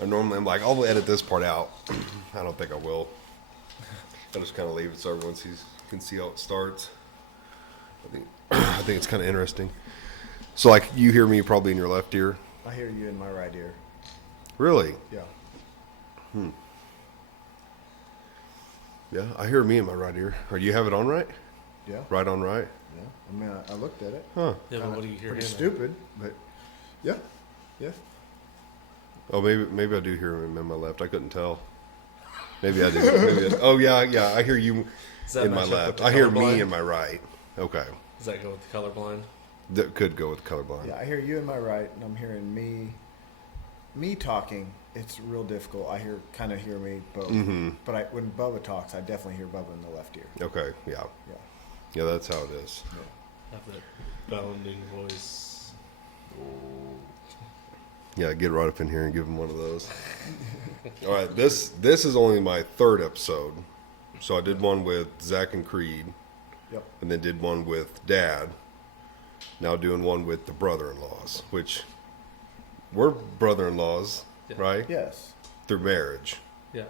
I normally am like, I'll edit this part out. I don't think I will. I'll just kind of leave it so everyone can see how it starts. I think it's kind of interesting. So, like, you hear me probably in your left ear? I hear you in my right ear. Really? Yeah. Yeah, I hear me in my right ear. Or do you have it on right? Yeah. Right on right? Yeah. I mean, I looked at it. Huh. Yeah, but what do you hear? Pretty stupid, but yeah. Yeah. Oh, maybe I do hear him in my left. I couldn't tell. Maybe I do. Oh, yeah. I hear you in my left. I hear me in my right. Okay. Does that go with the colorblind? That could go with colorblind. Yeah, I hear you in my right, and I'm hearing me talking. It's real difficult. I kind of hear me both. Mm-hmm. But when Bubba talks, I definitely hear Bubba in the left ear. Okay, yeah. Yeah. Yeah, that's how it is. Yeah. Have that bounding voice. Yeah, get right up in here and give him one of those. All right, this is only my third episode. So I did one with Zach and Creed. Yep. And then did one with Dad. Now doing one with the brother-in-laws, which we're brother-in-laws, Yeah. right? Yes. Through marriage. Yeah.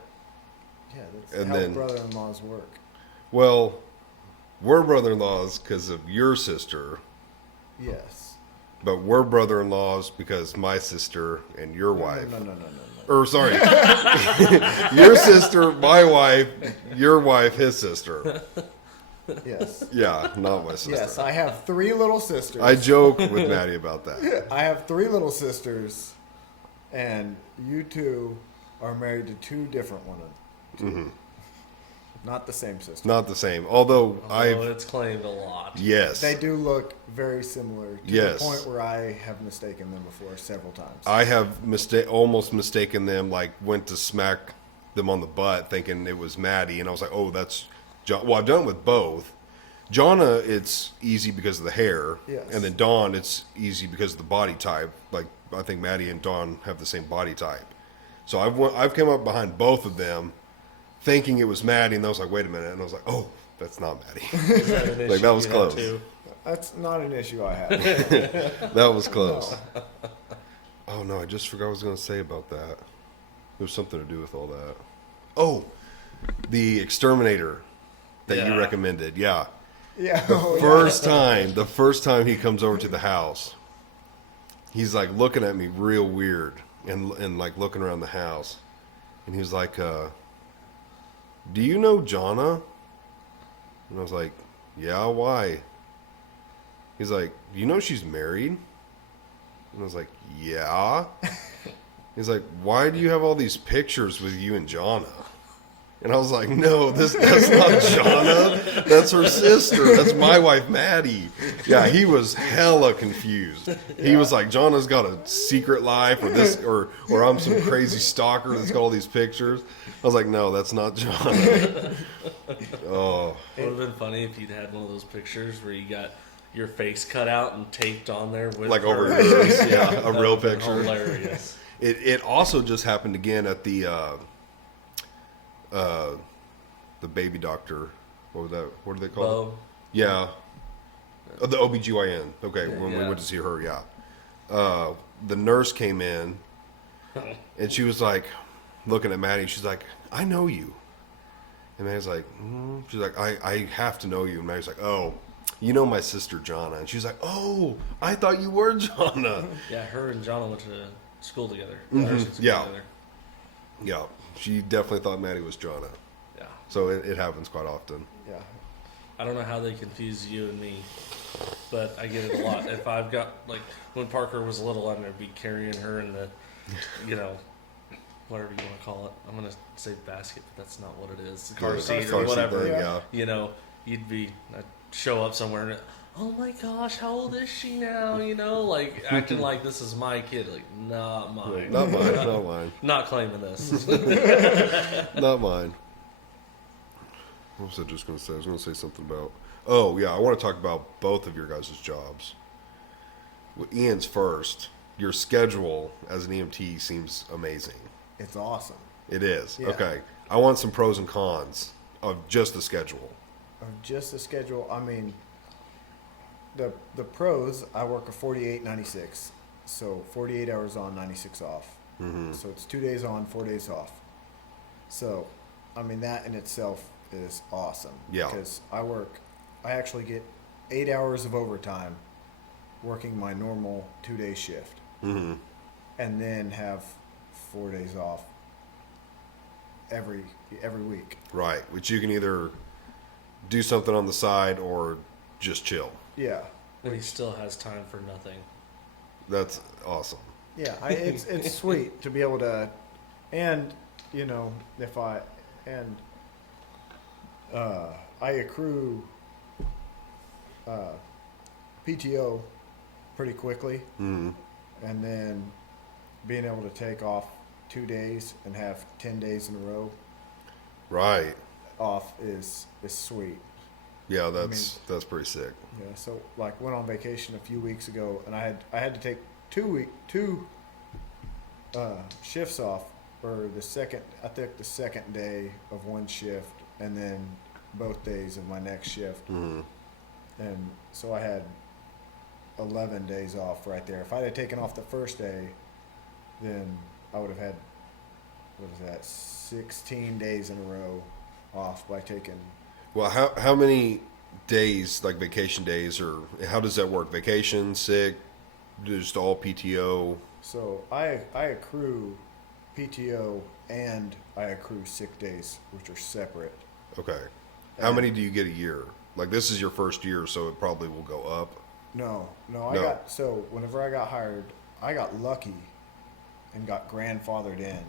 Yeah, that's And how then- brother-in-laws work. Well, we're brother-in-laws because of your sister, Yes. but we're brother-in-laws because my sister and your wife. No. Or sorry, your sister, my wife, your wife, his sister. Yes. Yeah, not my sister. Yes, I have 3 little sisters. I joke with Maddie about that. I have 3 little sisters, and you two are married to 2 different ones. Mm-hmm. Not the same sister. Not the same. Although It's claimed a lot. yes, They do look very similar to Yes. the point where I have mistaken them before several times. I have almost mistaken them. Like went to smack them on the butt, thinking it was Maddie, and I was like, "Oh, that's John." Well, I've done it with both. Jonna, it's easy because of the hair, Yes. and then Dawn, it's easy because of the body type. Like I think Maddie and Dawn have the same body type, so I've come up behind both of them, thinking it was Maddie, and I was like, "Wait a minute," and I was like, "Oh, that's not Maddie." Is that an Like, issue that was you close. have too? That's not an issue I have. That was close. Oh no, I just forgot what I was going to say about that. There was something to do with all that. Oh, the exterminator that you Yeah. recommended. Yeah. Yeah. The first time he comes over to the house, he's like looking at me real weird and like looking around the house. And he was like, "Do you know Jonna?" And I was like, "Yeah, why?" He's like, "You know she's married?" And I was like, "Yeah." He's like, "Why do you have all these pictures with you and Jonna?" And I was like, "No, that's not Jonna. That's her sister. That's my wife, Maddie." Yeah, he was hella confused. He was like, "Jonna's got a secret life, or I'm some crazy stalker that's got all these pictures." I was like, "No, that's not Jonna." Oh, It would have been funny if you'd had one of those pictures where you got your face cut out and taped on there with like over her. yours, yeah, a That real would've been picture. Hilarious. It also just happened again at the baby doctor. What was that? What do they call it? Bo, Yeah. The OBGYN. Okay, when we Yeah. went to see her, yeah. The nurse came in and she was like looking at Maddie. She's like, "I know you." And Maddie's like, she's like, I have to know you. And Maddie's like, "Oh, you know my sister Jonna." And she's like, "Oh, I thought you were Jonna." yeah, her and John went to school together. Mhm, nursing school yeah. together. Yeah, she definitely thought Maddie was Jonna. Yeah. So it happens quite often. Yeah. I don't know how they confuse you and me, but I get it a lot. If I've got, like, when Parker was little, I'm going to be carrying her in the, whatever you want to call it. I'm going to say basket, but that's not what it is. The car Yeah, seat car or seat whatever. thing, yeah. You'd I'd show up somewhere and, oh my gosh, how old is she now? Like acting like this is my kid. Like, not mine. Not mine, not mine. Not claiming this. Not mine. What was I just going to say? I was going to say something about... Oh, yeah, I want to talk about both of your guys' jobs. Well, Ian's first. Your schedule as an EMT seems amazing. It's awesome. It is. Yeah. Okay. I want some pros and cons of just the schedule. Of just the schedule, I mean, the pros, I work a 48-96. So 48 hours on, 96 off. So it's 2 days on, 4 days off. So, I mean, that in itself is awesome. Yeah. Because I actually get 8 hours of overtime working my normal 2-day shift. Mm-hmm. And then have 4 days off every week. Right, which you can either do something on the side or just chill. Yeah. And he still has time for nothing. That's awesome. Yeah, it's sweet to be able to, and if I accrue PTO pretty quickly, Mm-hmm. and then being able to take off 2 days and have 10 days in a row Right. off is sweet. Yeah, that's pretty sick. Yeah, so like went on vacation a few weeks ago, and I had to take two shifts off, or I took the second day of one shift, and then both days of my next shift, Mm-hmm. and so I had 11 days off right there. If I had taken off the first day, then I would have had 16 days in a row off by taking. Well, how many days, like vacation days, or how does that work? Vacation, sick, just all PTO? So I accrue PTO and I accrue sick days, which are separate. Okay. How many do you get a year? Like, this is your first year, so it probably will go up. No, No. whenever I got hired, I got lucky and got grandfathered in.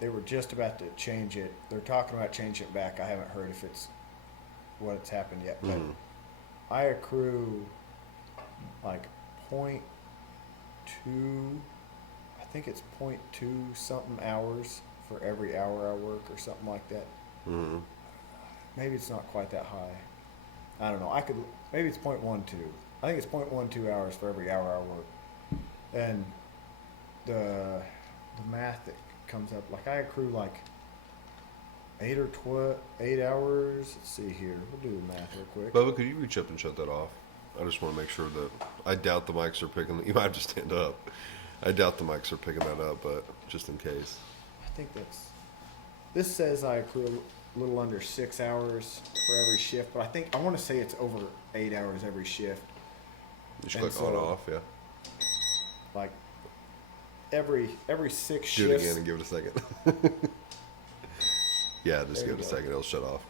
They were just about to change it. They're talking about changing it back. I haven't heard if it's what's happened yet, but Mhm. I accrue like point two. I think it's 0.2 something hours for every hour I work, or something like that. Mm-hmm. Maybe it's not quite that high. I don't know. Maybe it's 0.12. I think it's 0.12 hours for every hour I work. And the math that comes up, like I accrue like 8 hours. Let's see here. We'll do the math real quick. Bubba, could you reach up and shut that off? I just want to make sure that I doubt the mics are picking. You might have to stand up. I doubt the mics are picking that up, but just in case. I think this says I accrue a little under 6 hours for every shift, but I want to say it's over 8 hours every shift. You should And click on so- off, yeah. Like every 6 Do it shifts. again and give it a second. Yeah, just There give it you a go. second. It'll shut off.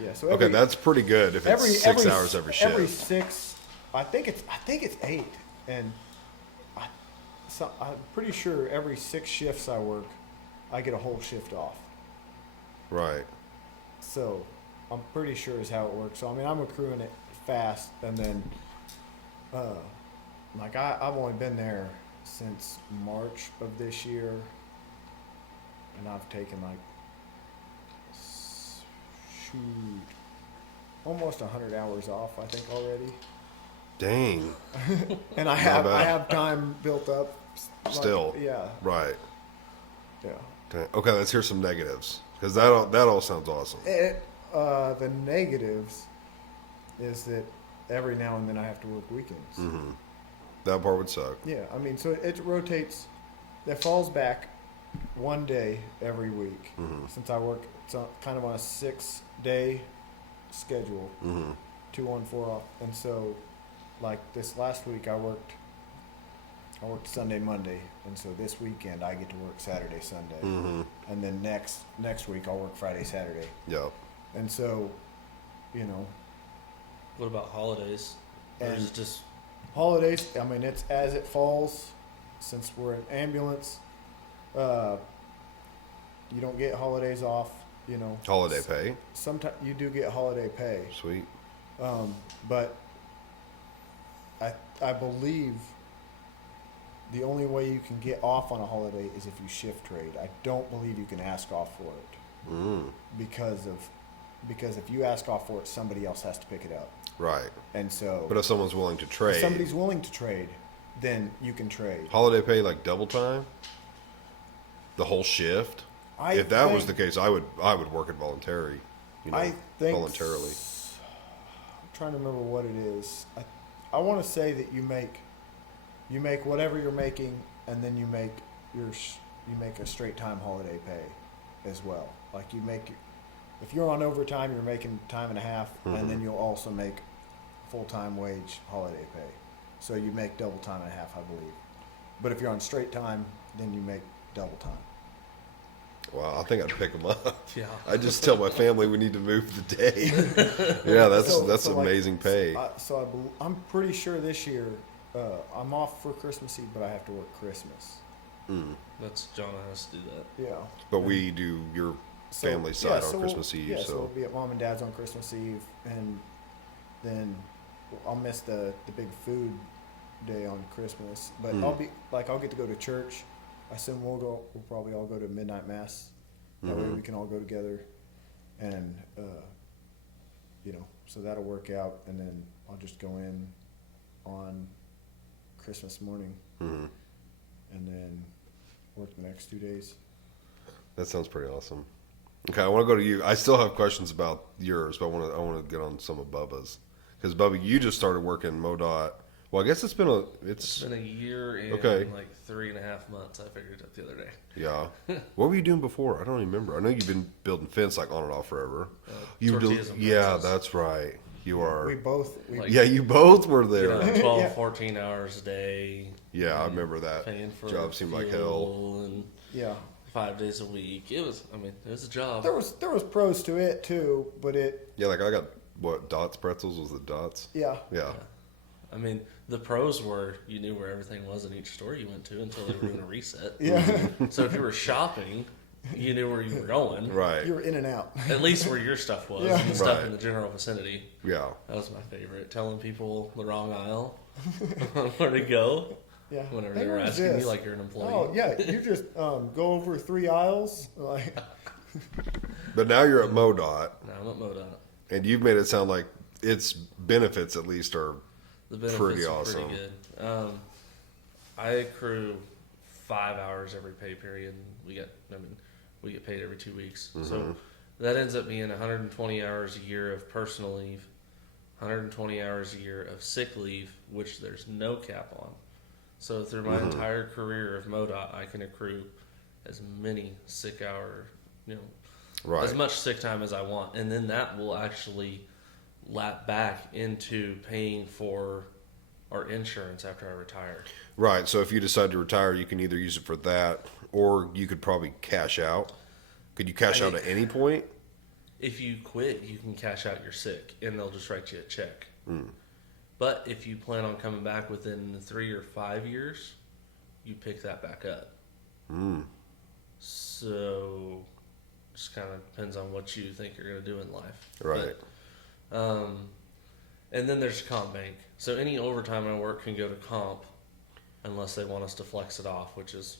Yeah, so Okay, that's pretty good if it's 6 hours every shift. Every 6, I think it's 8, and I'm pretty sure every 6 shifts I work, I get a whole shift off. Right. So I'm pretty sure is how it works. So I mean, I'm accruing it fast, and then like I've only been there since March of this year, and I've taken like almost 100 hours off, I think, already. Dang. And I bad. have time built up. like, Still. Yeah. Right. Yeah. Okay, let's hear some negatives. Because that all sounds awesome. The negatives is that every now and then I have to work weekends. Mm-hmm. That part would suck. Yeah, I mean, so it rotates. It falls back one day every week. Mhm. Since I work kind of on a 6-day schedule, Mm-hmm. 2 on, 4 off, and so like this last week I worked Sunday, Monday, and so this weekend I get to work Saturday, Sunday, Mm-hmm. and then next week I'll work Friday, Saturday, Yeah. and so, What about holidays? Or is And- it just holidays. I mean, it's as it falls. Since we're an ambulance, you don't get holidays off. Holiday pay. Sometimes you do get holiday pay, Sweet. but I believe the only way you can get off on a holiday is if you shift trade. I don't believe you can ask off for it Mm. because if you ask off for it, somebody else has to pick it up, Right. and so But if someone's willing to if trade, somebody's willing to trade, then you can trade. holiday pay like double time? The whole shift? If that was the case, I would work it voluntary. I think voluntarily. I'm trying to remember what it is. I want to say that you make whatever you're making, and then you make you make a straight time holiday pay as well. Like if you're on overtime, you're making time and a half, and then you'll also make full-time wage holiday pay. So you make double time and a half, I believe. But if you're on straight time, then you make double time. Wow, I think I'd pick them up. Yeah. I just tell my family we need to move the day. Yeah, that's like, amazing pay. I'm pretty sure this year I'm off for Christmas Eve, but I have to work Christmas. That's John has to do that. Yeah. But we do your family side on Christmas Eve. Yeah, so we'll be at Mom and Dad's on Christmas Eve, and then I'll miss the big food day on Christmas. But I'll get to go to church. I assume we'll probably all go to midnight mass. That way we can all go together, and so that'll work out. And then I'll just go in on Christmas morning, and then work the next 2 days. That sounds pretty awesome. Okay, I want to go to you. I still have questions about yours, but I want to get on some of Bubba's, because Bubba, you just started working MoDOT. Well, I guess it's been a year and okay. like 3.5 months. I figured it out the other day. Yeah. What were you doing before? I don't even remember. I know you've been building fence like on and off forever. Tortillas and yeah, pizzas. that's right. You are. We You both were there. 12, Yeah. 14 hours a day. Yeah, I remember that. Paying for Job seemed like hell. fuel and Yeah. 5 days a week. It was a job. There was pros to it too, but Yeah, like I got Dots pretzels was the Dots. yeah. Yeah. I mean, the pros were you knew where everything was in each store you went to until they were doing a reset. Yeah. So if you were shopping, you knew where you were going. Right. You were in and out. At least where your stuff was, Yeah. and stuff Right. in the general vicinity. Yeah. That was my favorite. Telling people the wrong aisle where to go. Yeah. Whenever They they were don't asking exist. you like you're an employee. Oh yeah, you just go over 3 aisles. Like But now you're at MoDOT, Now I'm at MoDOT. and you've made it sound like its benefits at least are The benefits pretty are awesome. pretty good. I accrue 5 hours every pay period. We get paid every 2 weeks. So that ends up being 120 hours a year of personal leave, 120 hours a year of sick leave, which there's no cap on. So through my entire career of MoDOT, I can accrue as many sick hour, right. as much sick time as I want, and then that will actually lap back into paying for our insurance after I retire. Right. So if you decide to retire, you can either use it for that, or you could probably cash out. Could you cash out at any point? If you quit, you can cash out your sick, and they'll just write you a check. But if you plan on coming back within 3 or 5 years, you pick that back up. So just kind of depends on what you think you're going to do in life. Right. But, and then there's comp bank. So any overtime I work can go to comp unless they want us to flex it off, which is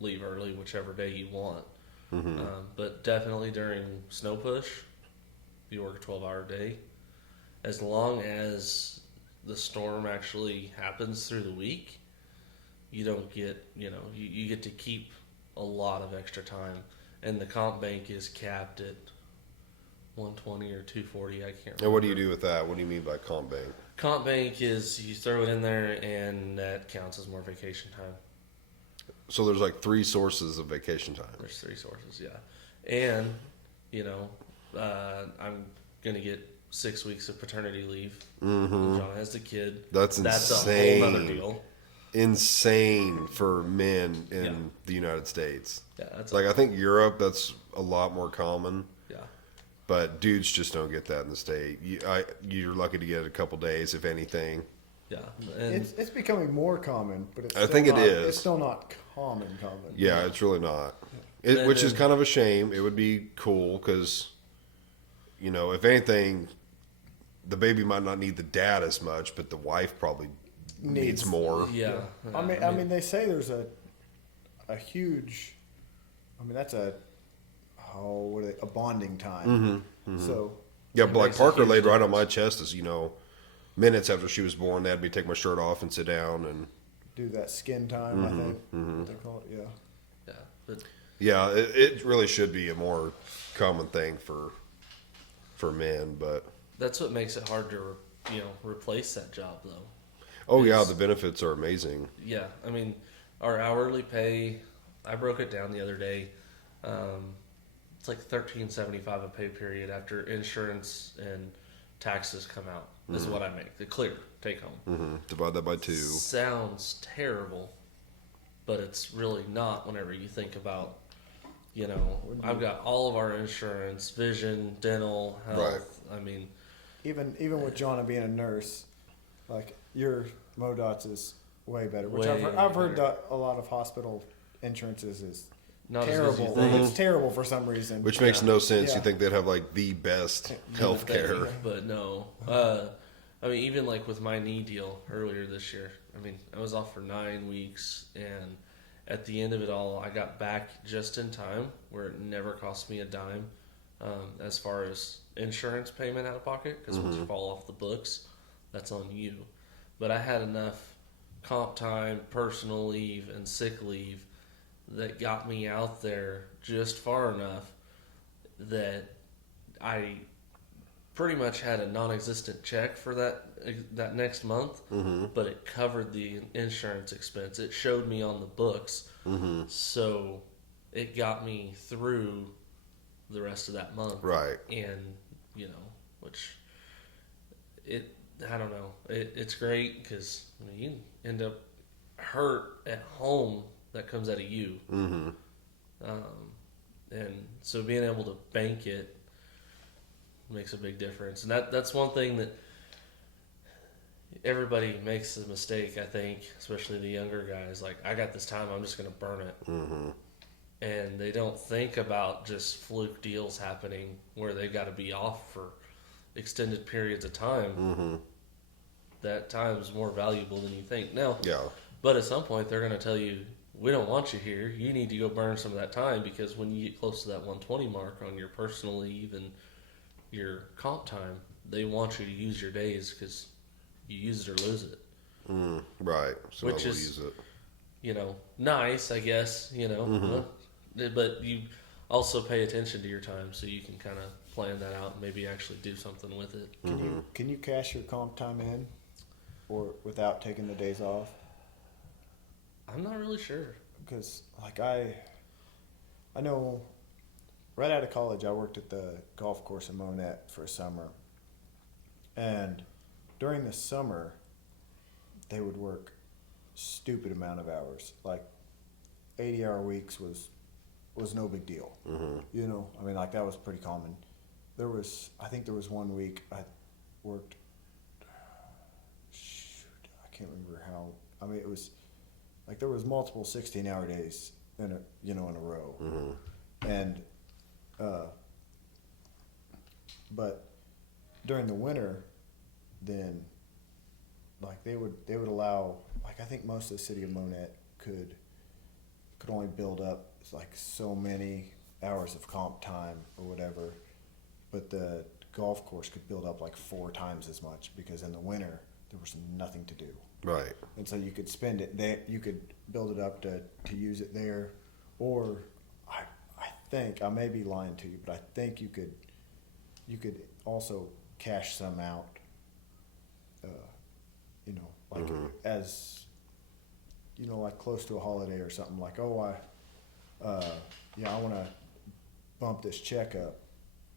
leave early, whichever day you want. But definitely during snow push, you work a 12-hour day. As long as the storm actually happens through the week, you don't get, you get to keep a lot of extra time. And the comp bank is capped at 120 or 240, I can't remember. And what do you do with that? What do you mean by comp bank? Comp bank is you throw it in there and that counts as more vacation time. So there's like 3 sources of vacation time. There's 3 sources, yeah. And, I'm going to get 6 weeks of paternity leave. John has the kid. That's a insane. whole other deal. Insane for men in Yeah. the United States. Yeah, that's Like I think Europe, that's a lot more common. yeah. But dudes just don't get that in the state. You're lucky to get a couple days, if anything. Yeah. And it's becoming more common, but I think it is. It's still not common. Yeah, it's really not. And Which is then- kind of a shame. It would be cool because, if anything, the baby might not need the dad as much, but the wife probably needs more. yeah. I mean, they say there's a huge. I mean, that's a bonding time. So Yeah, It but like makes a Parker huge laid right on difference. my chest as, minutes after she was born, they had me take my shirt off and sit down. And do that skin time. I think what they call it. Yeah. Yeah. But yeah, it really should be a more common thing for men. But that's what makes it hard to, replace that job, though. oh yeah, Yes. the benefits are amazing. Yeah. I mean, our hourly pay I broke it down the other day. It's like $13.75 a pay period after insurance and taxes come out. This is what I make. The clear take home. Divide that by 2. Sounds terrible, but it's really not whenever you think about, I've got all of our insurance, vision, dental, health. Right. I mean, even with Jonna being a nurse, like your MoDOT's is way better. Which Way I've heard better. that a lot of hospital insurances is not as good as you terrible. think. It's terrible for some reason. Which makes no sense. Yeah. You think they'd have like the best health care. But no. I mean, even like with my knee deal earlier this year, I mean, I was off for 9 weeks, and at the end of it all, I got back just in time where it never cost me a dime as far as insurance payment out of pocket, because once you fall off the books, that's on you. But I had enough comp time, personal leave, and sick leave that got me out there just far enough that I pretty much had a non-existent check for that next month, but it covered the insurance expense. It showed me on the books, so it got me through the rest of that month. Right. And which I don't know. It's great because you end up hurt at home. That comes out of you. And so being able to bank it makes a big difference. And that's one thing that everybody makes a mistake, I think, especially the younger guys. Like, I got this time, I'm just going to burn it. And they don't think about just fluke deals happening where they got to be off for extended periods of time. That time is more valuable than you think. Now, but at some point, they're going to tell you, we don't want you here. You need to go burn some of that time, because when you get close to that 120 mark on your personal leave and your comp time, they want you to use your days because you use it or lose it. Right. So Which I will is, use it. Nice, I guess, but you also pay attention to your time so you can kind of plan that out and maybe actually do something with it. Can you cash your comp time in, or without taking the days off? I'm not really sure. Because like I know, right out of college, I worked at the golf course in Monette for a summer, and during the summer, they would work stupid amount of hours. Like 80-hour weeks was no big deal. I mean, like, that was pretty common. I think there was 1 week I worked, I can't remember how. I mean, it was like there was multiple 16-hour days in a row. And but during the winter, then like they would allow, like, I think most of the city of Monette could only build up like so many hours of comp time or whatever, but the golf course could build up like 4 times as much, because in the winter there was nothing to do. Right. And so you could spend it there, you could build it up to use it there, or I think, I may be lying to you, but I think you could also cash some out, like as, like close to a holiday or something, like, I want to bump this check up,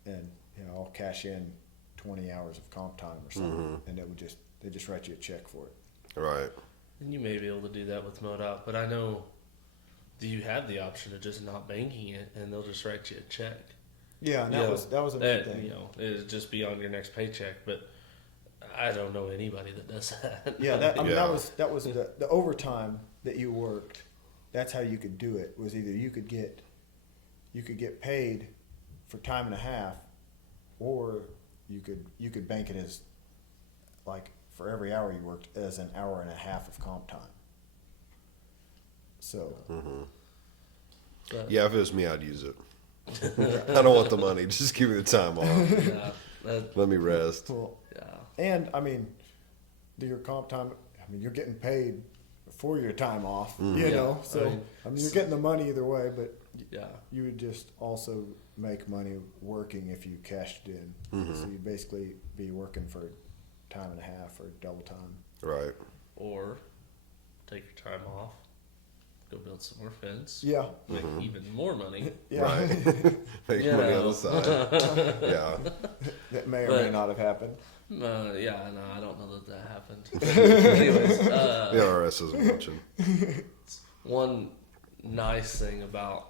and I'll cash in 20 hours of comp time or something, and they just write you a check for it. Right. And you may be able to do that with MoDOT, but I know, do you have the option of just not banking it and they'll just write you a check? Yeah, and that was a big thing. It'd just be on your next paycheck, but I don't know anybody that does that. Yeah, that was the overtime that you worked. That's how you could do it. Was either you could get paid for time and a half, or you could bank it as, like, for every hour you worked as an hour and a half of comp time. So Yeah, if it was me, I'd use it. I don't want the money. Just give me the time off. Let me rest. well, Yeah. and I mean, your comp time. I mean, you're getting paid for your time off. Yeah, So I mean, you're getting the money either way, but Yeah. you would just also make money working if you cashed it in. So you'd basically be working for time and a half or double time. Right. Or take your time off, go build some more fence. Yeah. Make even more money. Yeah. Right. Make You money on know. the side. Yeah. That may or may But- not have happened. Yeah, no, I don't know that happened. Anyways, The IRS isn't watching. one nice thing about,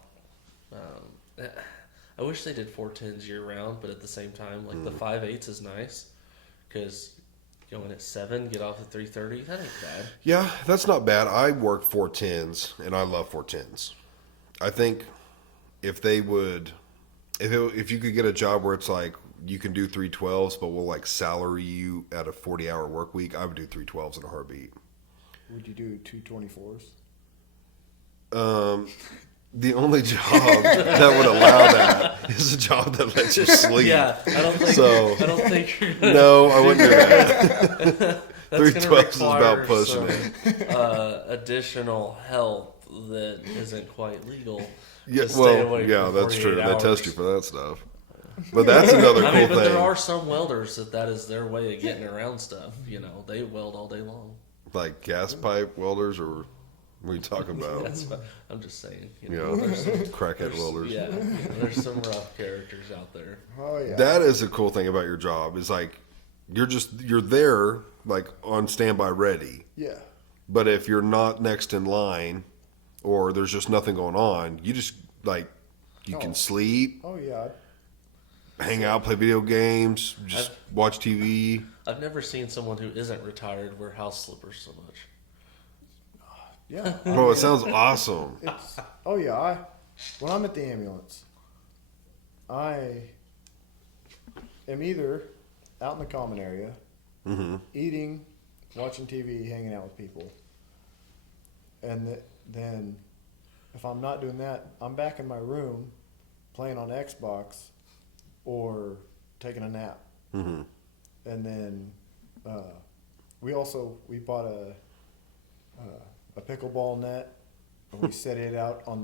I wish they did 410s year round, but at the same time, like the 5/8 is nice because going at 7, get off at 3:30. That ain't bad. Yeah, that's not bad. I work 410s, and I love 410s. I think if they would, if you could get a job where it's like you can do 312s, but we'll like salary you at a 40-hour work week, I would do 312s in a heartbeat. Would you do 224s? The only job that would allow that is a job that lets you sleep. Yeah, I don't think. So- I don't think you're gonna. No, I wouldn't do that. That's 312s gonna is about require pushing some, additional help that isn't quite legal. Yeah, to stay well, awake yeah, for that's true. 48 They hours. test you for that stuff. But that's another I cool mean, but thing. there are some welders that is their way of getting around stuff. You know, they weld all day long. Like gas pipe welders, or what are you talking about? That's what, I'm just saying. You You know, know, there's some, crackhead welders. yeah, there's some rough characters out there. Oh yeah. That is a cool thing about your job. Is like you're there like on standby ready. Yeah. But if you're not next in line, or there's just nothing going on, you just like you can Oh. sleep, Oh yeah. hang out, play video games, just watch TV. I've never seen someone who isn't retired wear house slippers so much. Yeah. Bro, it sounds awesome. It's, oh yeah. When I'm at the ambulance, I am either out in the common area, eating, watching TV, hanging out with people, and then if I'm not doing that, I'm back in my room playing on Xbox or taking a nap. Hmm. And then we bought a pickleball net, and we set it out on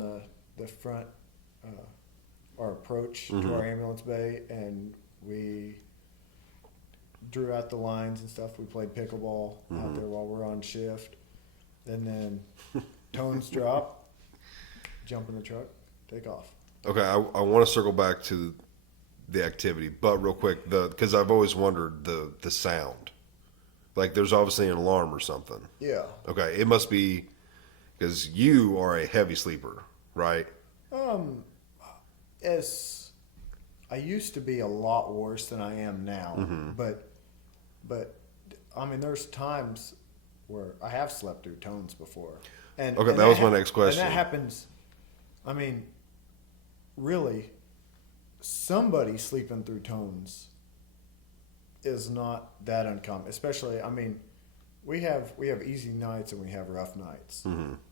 the front our approach to our ambulance bay, and we drew out the lines and stuff. We played pickleball out there while we're on shift, and then tones drop, jump in the truck, take off. Okay, I want to circle back to the activity, but real quick, because I've always wondered the sound. Like, there's obviously an alarm or something. Yeah. Okay, it must be because you are a heavy sleeper, right? As I used to be a lot worse than I am now, but I mean, there's times where I have slept through tones before. And Okay, and that was my next question. And that happens. I mean, really, somebody sleeping through tones is not that uncommon. Especially, I mean, we have easy nights and we have rough nights.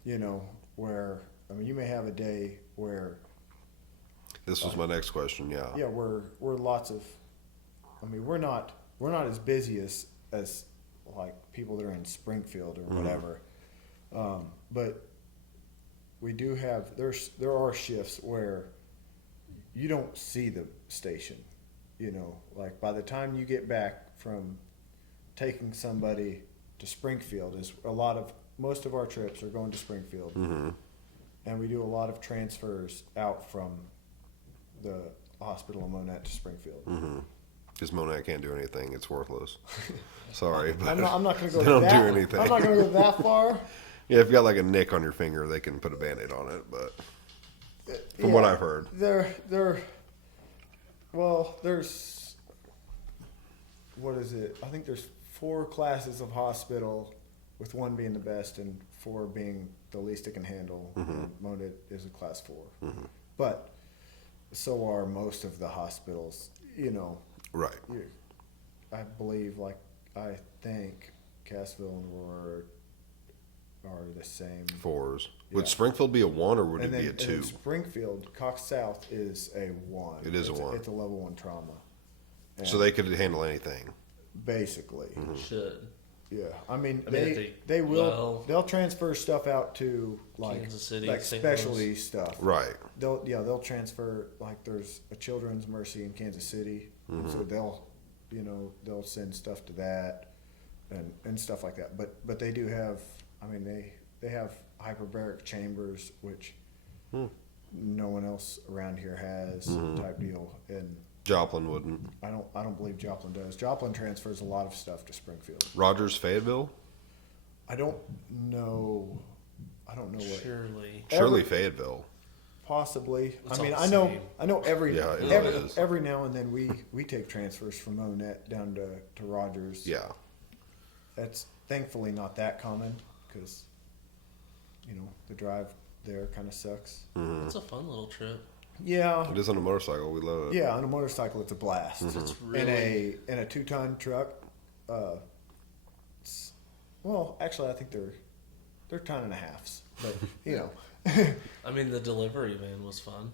You know, where I mean, you may have a day where This was my next question. Yeah. yeah, we're lots of. I mean, we're not as busy as like people that are in Springfield or whatever, but we do have there are shifts where you don't see the station. You know, like by the time you get back from taking somebody to Springfield, is most of our trips are going to Springfield, and we do a lot of transfers out from the hospital in Monette to Springfield. Because Monad can't do anything; it's worthless. Sorry, but I'm not going to go they don't that. do anything. I'm not going to go that far. Yeah, if you got like a nick on your finger, they can put a Band-Aid on it. But from what I've heard, there's what is it? I think there's 4 classes of hospital, with 1 being the best and 4 being the least it can handle. And Monad is a class 4, but so are most of the hospitals. You know, right? I believe, I think Cassville and Aurora are the same. 4s. Yeah. Would Springfield be a 1 or would And it be then a 2? Springfield, Cox South is a 1. It is a It's 1. It's a level 1 trauma. So they could handle anything. Basically, Should. yeah. I mean, if they will. well, they'll transfer stuff out to like Kansas City, like St. specialty Louis. stuff. Right. They'll transfer, like there's a Children's Mercy in Kansas City, so they'll send stuff to that and stuff like that. But they do have. I mean, they have hyperbaric chambers, which Hmm. no one else around here has, type deal. And Joplin wouldn't. I don't believe Joplin does. Joplin transfers a lot of stuff to Springfield. Rogers, Fayetteville? I don't know. I don't know what. Surely Fayetteville. Possibly. It's I mean, all I the know. same. I know every Yeah, it every, is. every now and then we take transfers from Monette down to Rogers. Yeah. That's thankfully not that common because the drive there kind of sucks. It's a fun little trip. Yeah. It is on a motorcycle. We love it. Yeah, on a motorcycle it's a blast. It's really In a 2-ton truck, well, actually I think they're ton and a halves, but I mean, the delivery van was fun.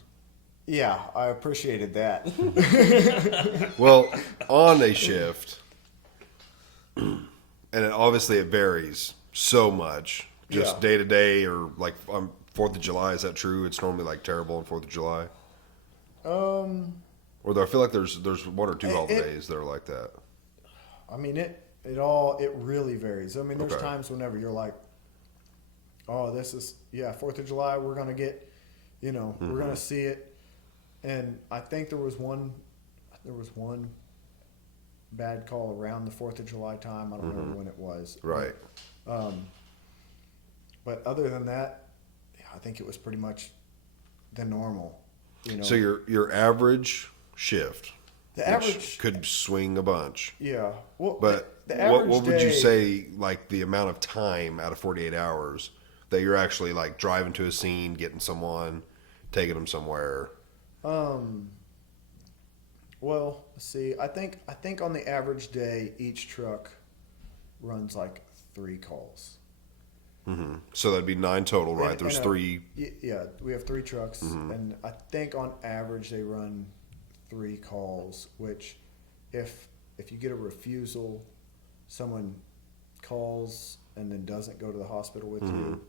yeah, I appreciated that. Well, on a shift, and obviously it varies so much, just Yeah. day to day, or like on 4th of July. Is that true? It's normally like terrible on 4th of July. Or I feel like there's 1 or 2 holidays that are like that. I mean, it really varies. I mean, there's Okay. times whenever you're like, oh, this is 4th of July. We're gonna get, we're gonna see it. And I think there was one bad call around the 4th of July time. I don't remember when it was. Right. But other than that, I think it was pretty much the normal. So your average shift, the which average could swing a bunch. Yeah. Well, But the what average would you day- say, like the amount of time out of 48 hours that you're actually like driving to a scene, getting someone, taking them somewhere? Well, let's see. I think on the average day, each truck runs like 3 calls. So that'd be 9 total, right? And- There's and, 3. Yeah, we have 3 trucks, and I think on average they run 3 calls. Which, if you get a refusal, someone calls and then doesn't go to the hospital with you,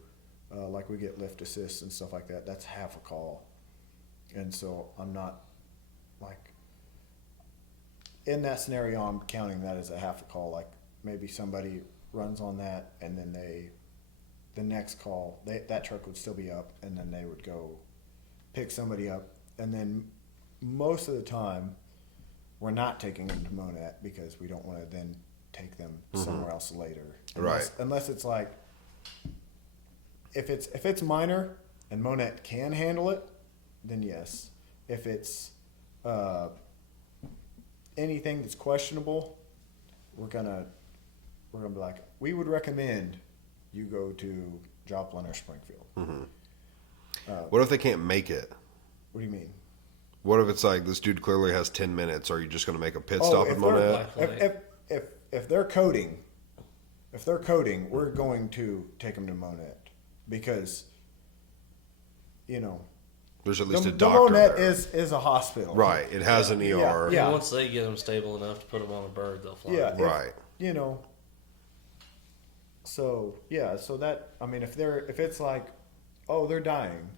like we get lift assist and stuff like that. That's half a call, and so I'm not like in that scenario. I'm counting that as a half a call. Like maybe somebody runs on that, and then the next call, that truck would still be up, and then they would go pick somebody up. And then most of the time, we're not taking them to Monette because we don't want to then take them somewhere else later. Unless it's like, if it's minor and Monette can handle it, then yes. If it's anything that's questionable, we're gonna be like, we would recommend you go to Joplin or Springfield. What if they can't make it? What do you mean? What if it's like this dude clearly has 10 minutes? Are you just going to make a pit stop at Monette? If they're coding, we're going to take them to Monette because, There's at least a the doctor Monette there. is a hospital. Right. It has an ER. Yeah. And once they get them stable enough to put them on a bird, they'll fly. Yeah. Right. So that, I mean, if it's like, oh, they're dying,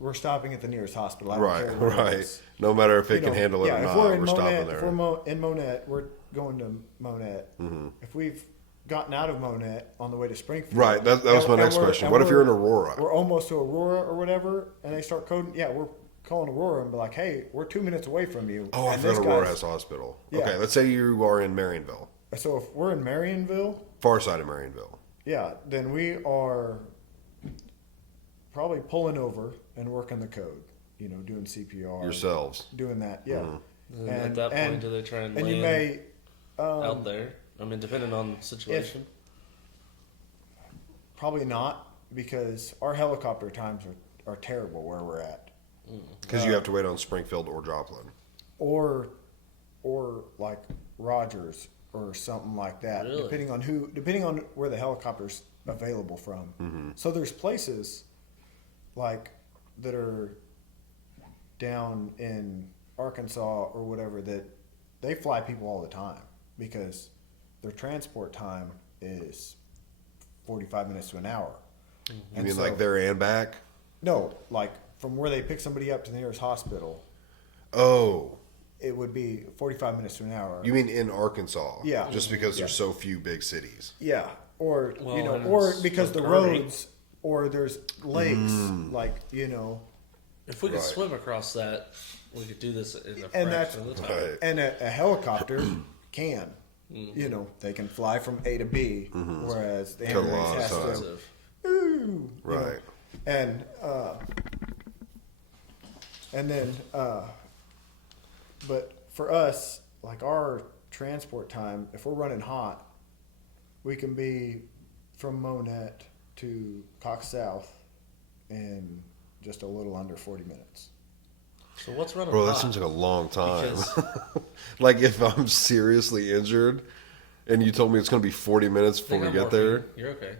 we're stopping at the nearest hospital. I don't care where it is. No matter if it can handle it or if not, we're in we're stopping Monette, there. if we're in Monette, we're going to Monette. If we've gotten out of Monette on the way to Springfield, Right, that was my next question. What if you're in Aurora? We're almost to Aurora or whatever, and they start coding. Yeah, we're calling Aurora and be like, "Hey, we're 2 minutes away from you." Oh, I and forgot this Aurora guy's- has a hospital. Yeah. Okay, let's say you are in Marionville, So if we're in Marionville, far side of Marionville. yeah, then we are probably pulling over and working the code. Doing CPR. Yourselves. Doing that, yeah. And at that point, do they try and land you may out there? I mean, depending on the situation. probably not, because our helicopter times are terrible where we're at. Because you have to wait on Springfield or Joplin. Or like Rogers or something like that. Really? Depending on where the helicopter's available from. So there's places like that are down in Arkansas or whatever that they fly people all the time because their transport time is 45 minutes to an hour. You mean like there and back? No, like from where they pick somebody up to the nearest hospital, Oh, it would be 45 minutes to an hour. you mean in Arkansas? Yeah. Just because there's so few big cities. Yeah, or Well, you know, and or it's because the the Prairie. roads or there's lakes, like, you know. If we could Right. swim across that, we could do this in a And that's fraction of the time. Right. and a helicopter can, you know, they can fly from A to B, whereas the Cut a lot ambulance of has time. to, Expensive. ooh, you know. Right. And then, but for us, like our transport time, if we're running hot, we can be from Monette to Cox South in just a little under 40 minutes. So what's running Bro, that hot? seems like a long time. Because- Like if I'm seriously injured, and you told me it's going to be 40 minutes before Think we I'm get there. morphine. You're okay.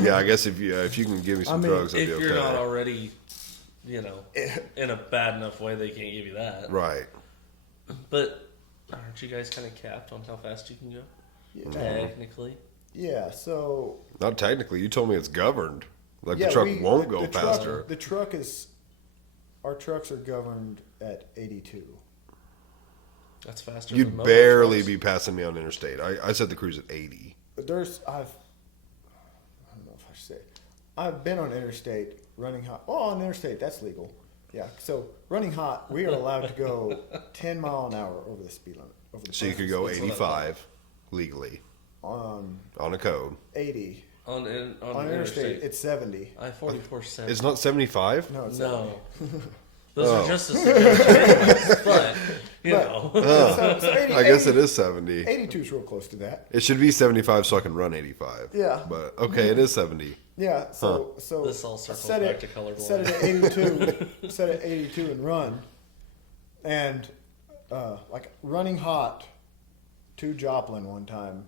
Yeah, I guess if you can give me some I mean, drugs, I'd If be okay. you're not already, you know, in a bad enough way, they can't give you that. Right. But aren't you guys kind of capped on how fast you can go? Yeah. Technically. Yeah, so Not technically. You told me it's governed. Like yeah, the truck we- won't the- go the truck- faster. The truck is, our trucks are governed at 82. That's faster You'd than most barely trucks. be passing me on interstate. I said the cruise at 80. But I don't know if I should say, I've been on interstate running hot. Well, on interstate, that's legal. Yeah, so running hot, we are allowed to go 10 mile an hour over the speed limit. Over the So you posted could go speed 85 legally on on a code. 80. On On interstate, it's 70. I 44 It's not 75? No, it's No. Those Oh. are just as suggestions, but, you But- know. 70. So 80, I guess it 80 is 70. 82 is real close to that. It should be 75 so I can run 85. Yeah. But okay, it is 70. Yeah, so This all circles set back it, to colorblind. set it at 82, set it at 82 and run. And like running hot to Joplin one time,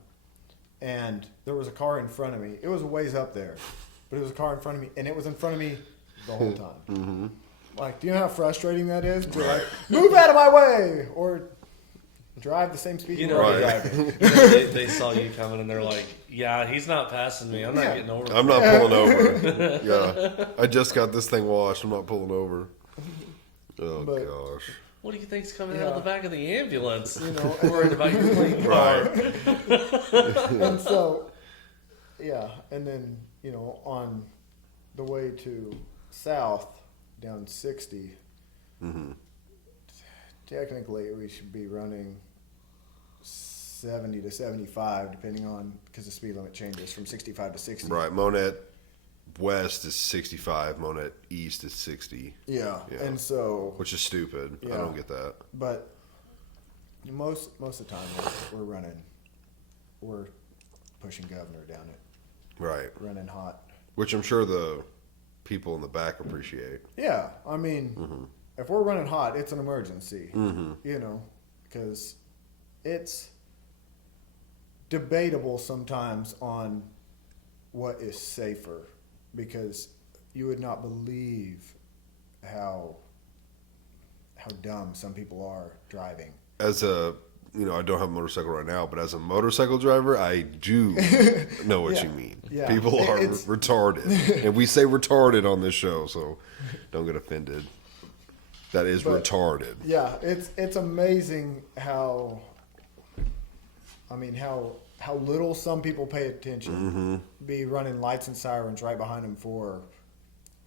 and there was a car in front of me. It was a ways up there, but it was a car in front of me, and it was in front of me the whole time. Mm-hmm. Like, do you know how frustrating that is? To like, move out of my way, or drive the same speed You you're know, already Right. driving. they saw you coming and they're like, yeah, he's not passing me. I'm not Yeah. getting over I'm not pulling over. Yeah. I just got this thing washed. I'm not pulling over. Oh, But- gosh. What do you think's coming out Yeah. of the back of the ambulance? You know, Worried about your clean car. Right. And so, yeah, and then, you know, on the way to south down 60, technically we should be running 70 to 75, depending on, because the speed limit changes from 65 to 60. Right. Monette West is 65. Monette East is 60, Yeah. Yeah. And so, which is stupid. I Yeah. don't get that. but most of the time we're pushing governor down it, Right. running hot. Which I'm sure the people in the back appreciate. Yeah, I mean, if we're running hot, it's an emergency. You know, because it's debatable sometimes on what is safer, because you would not believe how dumb some people are driving. As a, I don't have a motorcycle right now, but as a motorcycle driver, I do know what Yeah. you mean. Yeah. People are It's- retarded. And we say retarded on this show, so don't get offended. That is But- retarded. Yeah, it's amazing how little some people pay attention. Be running lights and sirens right behind them for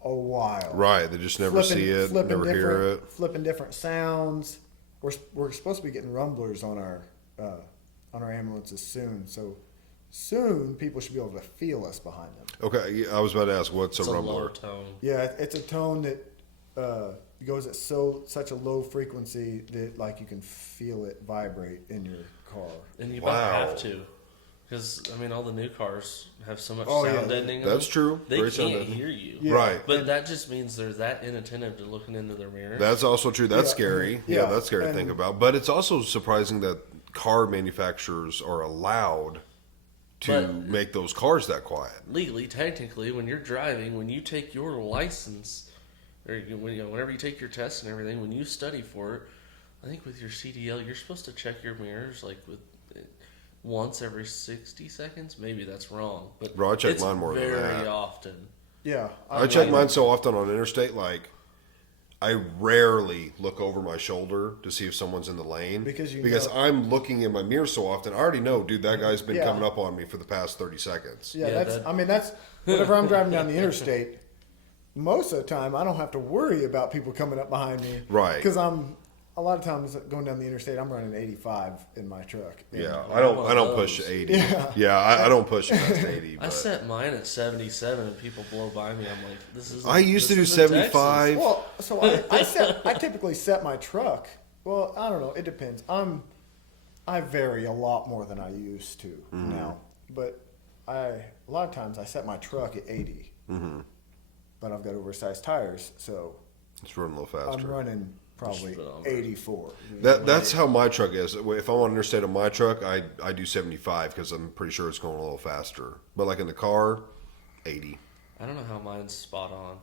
a while. Right. They just never see it, never hear it. Flipping different sounds. We're supposed to be getting rumblers on our ambulances soon. So soon people should be able to feel us behind them. Okay. I was about to ask, what's It's a a rumbler? lower tone. Yeah, it's a tone that goes at such a low frequency that like you can feel it vibrate in your car. And you Wow. about have to. Because, all the new cars have so much Oh, sound yeah. deadening. on That's them. true. They Great sound can't deadening. hear you. Yeah. Right. But that just means they're that inattentive to looking into their mirror. That's also true. That's Yeah. scary. Yeah. That's scary to think about. But it's also surprising that car manufacturers are allowed to But- make those cars that quiet. Legally, technically, when you're driving, when you take your license, or whenever you take your test and everything, when you study for it, I think with your CDL, you're supposed to check your mirrors once every 60 seconds. Maybe that's wrong, but Bro, I check it's mine more than very that. often. Yeah, I check mine so often on interstate, like I rarely look over my shoulder to see if someone's in the lane Because I'm looking in my mirror so often. I already know, dude, that guy's been Yeah. coming up on me for the past 30 seconds. Yeah, that's whenever I'm driving down the interstate, most of the time I don't have to worry about people coming up behind me. Right. Because a lot of times going down the interstate, I'm running 85 in my truck. Yeah, And, I don't push 80. Yeah. I don't push it past 80. I But set mine at 77, and people blow by me. I'm like, this is. I used to do 75. Well, so I typically set my truck. Well, I don't know. It depends. I vary a lot more than I used to now. But a lot of times I set my truck at 80. Mm-hmm. But I've got oversized tires, so It's running a little faster. I'm running probably Just on 84. That's how my truck is. If I'm on interstate on my truck, I do 75 because I'm pretty sure it's going a little faster. But like in the car, 80. I don't know how mine's spot on.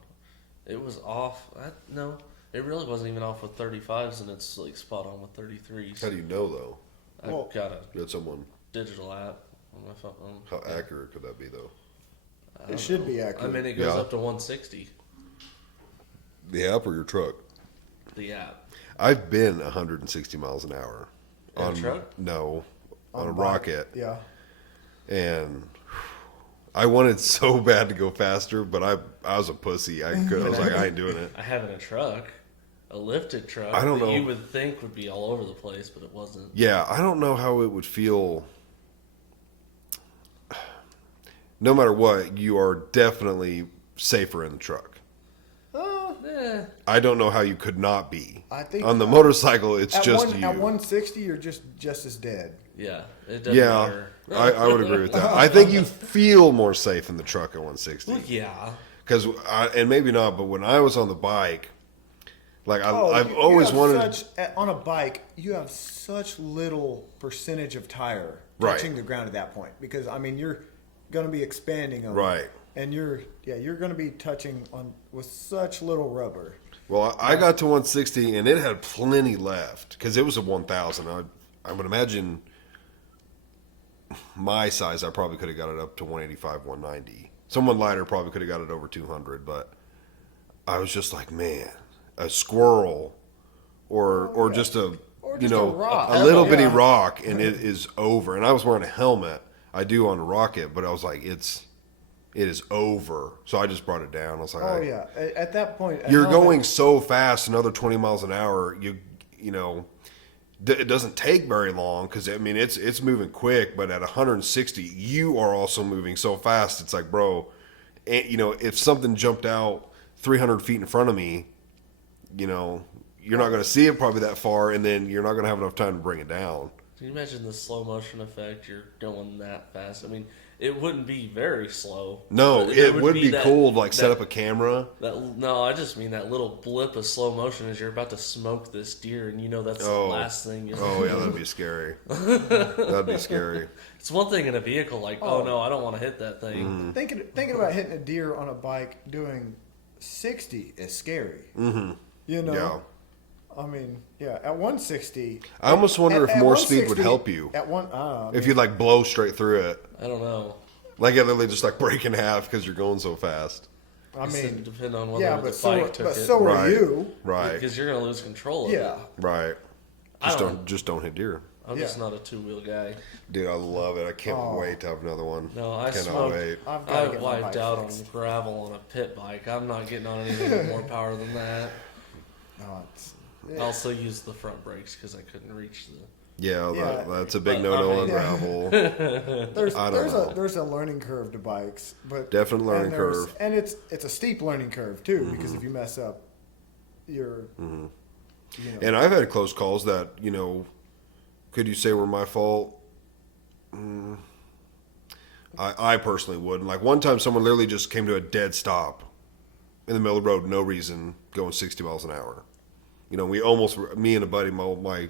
It was off. No, it really wasn't even off with 35s, and it's like spot on with 33s. How do you know though? I've got a You had someone. digital app on my phone. How accurate could that be though? I don't It should know. be accurate. I mean, it goes Yeah. up to 160. The app or your truck? The app. I've been 160 miles an hour. In a truck? No, on a bike. rocket. Yeah. And I wanted so bad to go faster, but I was a pussy. I was like, I ain't doing it. I have in a truck, a lifted truck. I don't that know. You would think would be all over the place, but it wasn't. Yeah, I don't know how it would feel. No matter what, you are definitely safer in the truck. I don't know how you could not be. I think on the motorcycle, it's At just one, you. At 160, you're just as dead. Yeah, it doesn't Yeah, matter. I would agree with that. I think you feel more safe in the truck at 160. Well, yeah. Because, and maybe not, but when I was on the bike, like I've you always have wanted. on a bike, you have such little percentage of tire Right. touching the ground at that point because I mean you're going to be expanding on Right. and you're going to be touching on with such little rubber. Well, I got to 160 and it had plenty left because it was a 1,000. I would imagine my size, I probably could have got it up to 185, 190. Someone lighter probably could have got it over 200, but I was just like, man, a squirrel or just a Or you just know a rock. a little bitty Yeah. rock and it is over. And I was wearing a helmet. I do on a rocket, but I was like, it is over. So I just brought it down. I was like, Oh yeah, at that point a you're helmet- going so fast, another 20 miles an hour. You know, it doesn't take very long because I mean it's moving quick. But at 160, you are also moving so fast. It's like, bro, you know, if something jumped out 300 feet in front of me, you know, you're not going to see it probably that far, and then you're not going to have enough time to bring it down. Can you imagine the slow motion effect? You're going that fast. I mean, it wouldn't be very slow. No, But it would be that- cool to like set that- up a camera. No, I just mean that little blip of slow motion as you're about to smoke this deer, and you know that's Oh. the last thing. Oh yeah, that'd be scary. That'd be scary. It's one thing in a vehicle, like, oh no, I don't want to hit that thing. thinking about hitting a deer on a bike doing 60 is scary. Mm-hmm. You know. Yeah. I mean, yeah, at 160. I almost wonder if at more speed would 160 help you. At one, If you like blow straight through it, I don't know. like it literally just like break in half because you're going so fast. I mean, depending on whether yeah, the but bike took it. so Right. are you. Right, Because you're gonna lose control of Yeah. it. right. I don't- Just don't hit deer, I'm just Yeah. not a two-wheel guy. dude. I love it. I can't Oh. wait to have another one. No, I cannot smoked. wait. I've got I to get my wiped bike out on fixed. gravel on a pit bike. I'm not getting on anything with more power than that. No, it's, I also used the front brakes because I couldn't reach the. Yeah, Yeah. that's a big But, no-no I on mean- gravel. there's I don't know. there's a learning curve to bikes, but Definite learning and there's- curve. and it's a steep learning curve too because if you mess up, you're you know, And I've had close calls that, you know, could you say were my fault? I personally wouldn't. Like one time someone literally just came to a dead stop in the middle of the road, no reason, going 60 miles an hour. You know, me and a buddy, my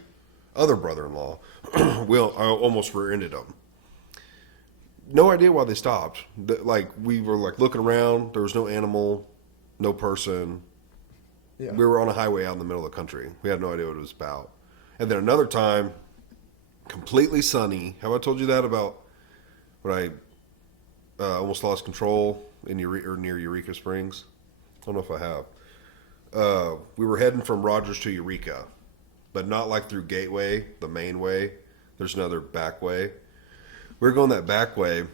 other brother-in-law, I almost rear-ended them. No idea why they stopped. Like we were like looking around, there was no animal, no person. yeah. We were on a highway out in the middle of the country. We had no idea what it was about. And then another time, completely sunny. Have I told you that about when I almost lost control in near Eureka Springs? I don't know if I have. we were heading from Rogers to Eureka, but not like through Gateway, the main way. There's another back way. We were going that back way,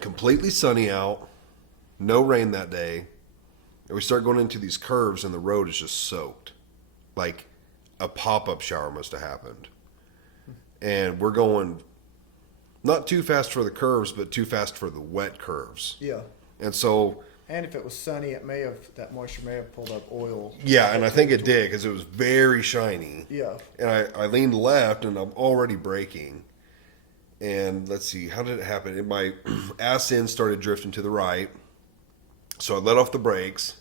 completely sunny out, no rain that day, and we start going into these curves, and the road is just soaked. Like a pop-up shower must have happened. And we're going not too fast for the curves, but too fast for the wet curves. Yeah. And so... And if it was sunny, that moisture may have pulled up oil. Yeah, and I think it did because it was very shiny. Yeah. And I leaned left, and I'm already braking. And let's see, how did it happen? And my ass end started drifting to the right. So I let off the brakes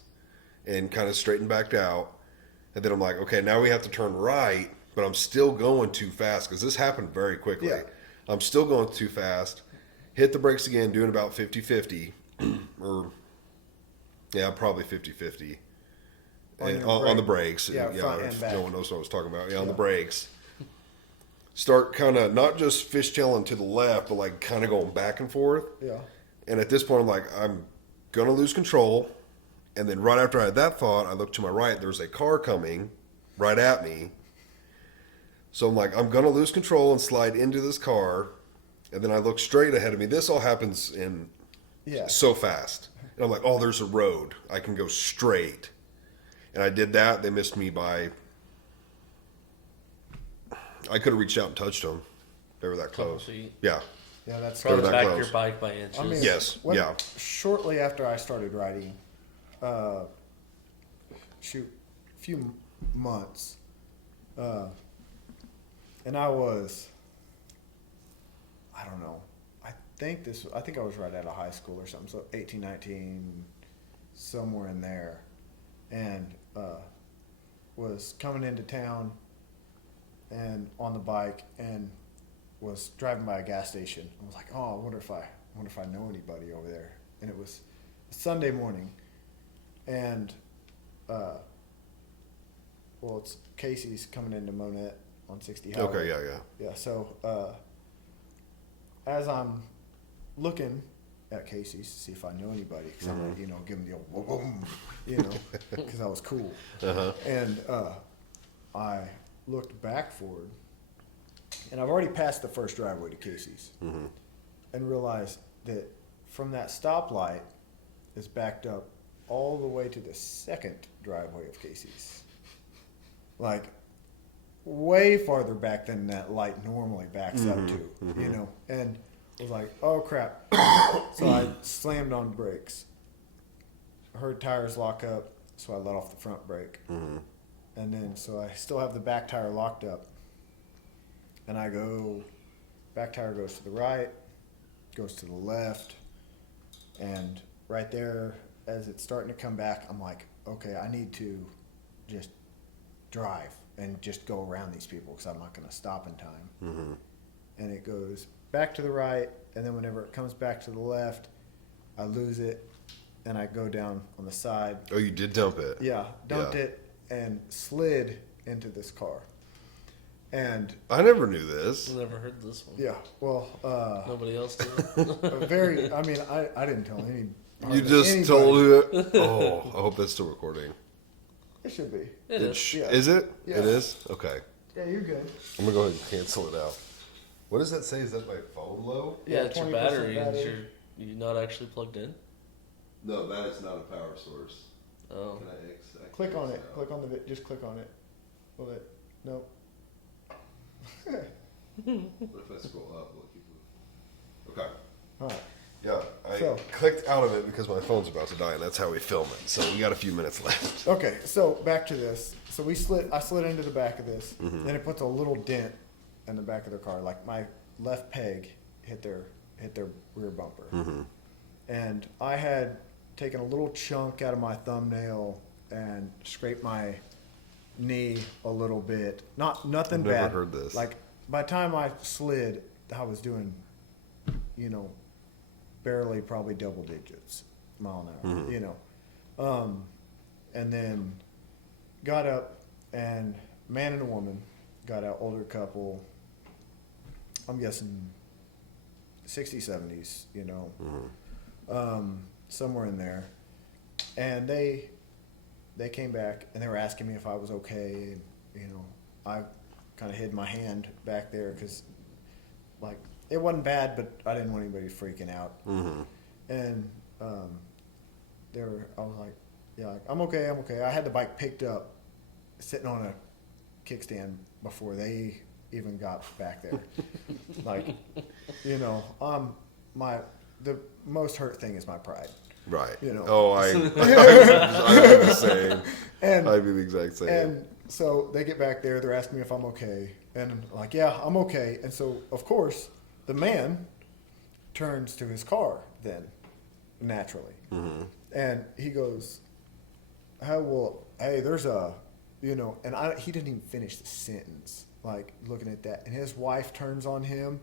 and kind of straightened back out. And then I'm like, okay, now we have to turn right, but I'm still going too fast because this happened very quickly. Yeah. I'm still going too fast. Hit the brakes again, doing about 50-50. Or... yeah, probably 50-50. On the brakes. Yeah, front and if back. no one knows what I was talking about. Yeah, on the brakes. Start kind of not just fishtailing to the left, but like kind of going back and forth. Yeah. And at this point, I'm like, I'm going to lose control. And then right after I had that thought, I looked to my right. There's a car coming right at me. So I'm like, I'm going to lose control and slide into this car. And then I look straight ahead of me. This all happens in so fast. And I'm like, oh, there's a road. I can go straight. And I did that. They missed me by... I could have reached out and touched them. They were that Couple close. feet. Yeah. Yeah, that's They were Probably that back close. your bike by inches. I mean, Yes, yeah. Shortly after I started riding, a few months, and I was, I don't know, I think I was right out of high school or something, so 18, 19, somewhere in there, and was coming into town and on the bike and was driving by a gas station. I was like, oh, I wonder if I know anybody over there. And it was a Sunday morning, and it's Casey's coming into Monette on 60 Highway. Okay, yeah. Yeah, so as I'm looking at Casey's to see if I know anybody, because I'm like, give them the old boom, because I was cool. Uh-huh. And I looked back forward, and I've already passed the first driveway to Casey's, and realized that from that stoplight is backed up all the way to the second driveway of Casey's. Like, way farther back than that light normally backs up to, and I was like, oh crap. So I slammed on brakes, heard tires lock up, so I let off the front brake. And then, so I still have the back tire locked up, and I go, back tire goes to the right, goes to the left, and right there, as it's starting to come back, I'm like, okay, I need to just drive and just go around these people because I'm not going to stop in time. And it goes back to the right, and then whenever it comes back to the left, I lose it, and I go down on the side. Oh, you did dump it? Yeah, dumped it and slid into this car. And I never knew this. Never heard this one. yeah, well, Nobody else did. I didn't tell any. You just told who? Oh, I hope that's still recording. It should be. It is. Yeah. Is it? Yeah. It is? Okay. Yeah, you're good. I'm going to go ahead and cancel it out. What does that say? Is that my phone low? Yeah, it's your 20% battery. battery. You're not actually plugged in? No, that is not a power source. Oh. Can I X? Click on it. Click on the. Just click on it. Will it? Nope. What if I scroll up? Will it keep moving? Okay. All right. Yeah, I So- clicked out of it because my phone's about to die, and that's how we film it. So we got a few minutes left. Okay, so back to this. So I slid into the back of this, Mm-hmm. and it puts a little dent in the back of their car. Like my left peg hit their rear bumper, Mm-hmm. and I had taken a little chunk out of my thumbnail and scraped my knee a little bit. Nothing I've bad. never heard this. Like by the time I slid, I was doing, barely probably double digits mile an hour, and then got up, and man and a woman got out, older couple, I'm guessing 60s, 70s, somewhere in there, and they they came back and they were asking me if I was okay. And, you know, I kind of hid my hand back there because, like, it wasn't bad, but I didn't want anybody freaking out. And I was like, yeah, like, I'm okay. I had the bike picked up, sitting on a kickstand before they even got back there. Like, you know, the most hurt thing is my pride. Right. You know. Oh, I'd be the same. I'd be the exact same. And so they get back there. They're asking me if I'm okay, and I'm like, yeah, I'm okay. And so, of course, the man turns to his car then, naturally, and he goes, hey, there's a, you know, and he didn't even finish the sentence. Like, looking at that, and his wife turns on him.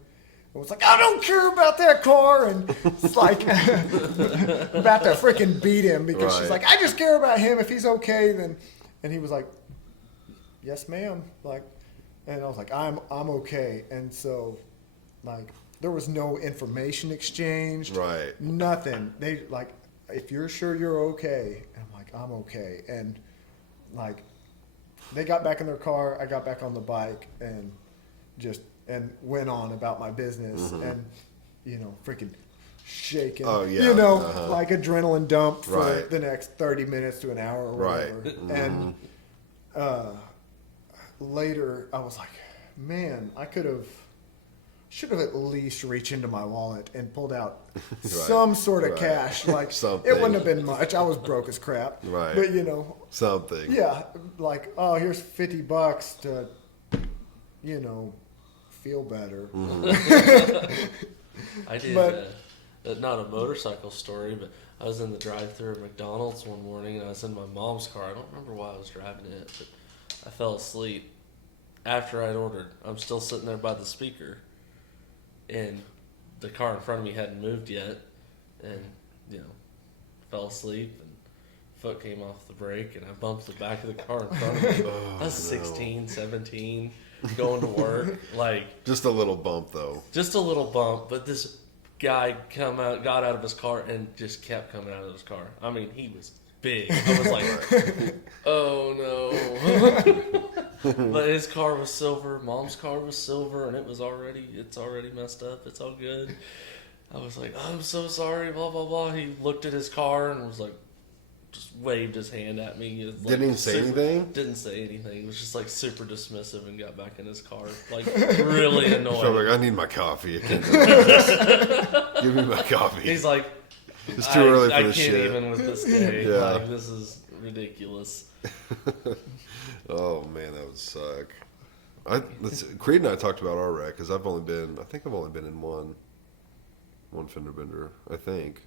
It was like, I don't care about that car, and it's like about to freaking beat him because she's like, I just care about him. If he's okay, then, and he was like, yes, ma'am. Like, and I was like, I'm okay. And so, like, there was no information exchanged, right? Nothing. They like, if you're sure you're okay, and I'm like, I'm okay, and like, they got back in their car. I got back on the bike, and went on about my business, and, you know, freaking shaking, you know, like adrenaline dump for the next 30 minutes to an hour or whatever. And later I was like, man, should have at least reached into my wallet and pulled out some sort of cash. Like, something. It wouldn't have been much. I was broke as crap. Right. But, you know. Something. Yeah. Like, oh, here's $50 to, you know, feel better. I did, not a motorcycle story, but I was in the drive-thru at McDonald's one morning, and I was in my mom's car. I don't remember why I was driving it, but I fell asleep after I'd ordered. I'm still sitting there by the speaker, and the car in front of me hadn't moved yet, and, you know, fell asleep, and foot came off the brake, and I bumped the back of the car in front of me. I was 16, 17, going to work, like... Just a little bump, though. Just a little bump, but this guy got out of his car and just kept coming out of his car. I mean, he was big. I was like, oh no. But his car was silver, Mom's car was silver, and it's already messed up. It's all good. I was like, I'm so sorry, blah, blah, blah. He looked at his car and was like, just waved his hand at me. Like, didn't even say anything? Didn't say anything. He was just like super dismissive and got back in his car. Like, really annoyed. So like, I need my coffee. I can't do this. Give me my coffee. He's like, it's too early for this shit. I shit. can't even with this day. Yeah. Like, this is ridiculous. Oh man, that would suck. Creed and I talked about our wreck because I've only been in one fender bender, I think.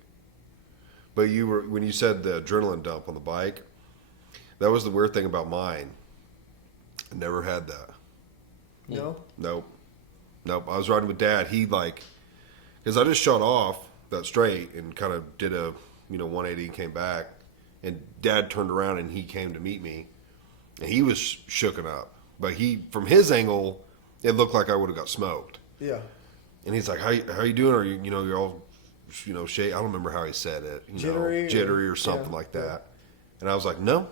But when you said the adrenaline dump on the bike, that was the weird thing about mine. I never had that. No? Nope. I was riding with Dad. He because I just shut off that straight and kind of did a 180 and came back, and Dad turned around and he came to meet me, and he was shooken up. But from his angle, it looked like I would have got smoked. Yeah. And he's like, "How you doing? Are you're all shake?" I don't remember how he said it. Jittery or something like that. Yeah. And I was like, no,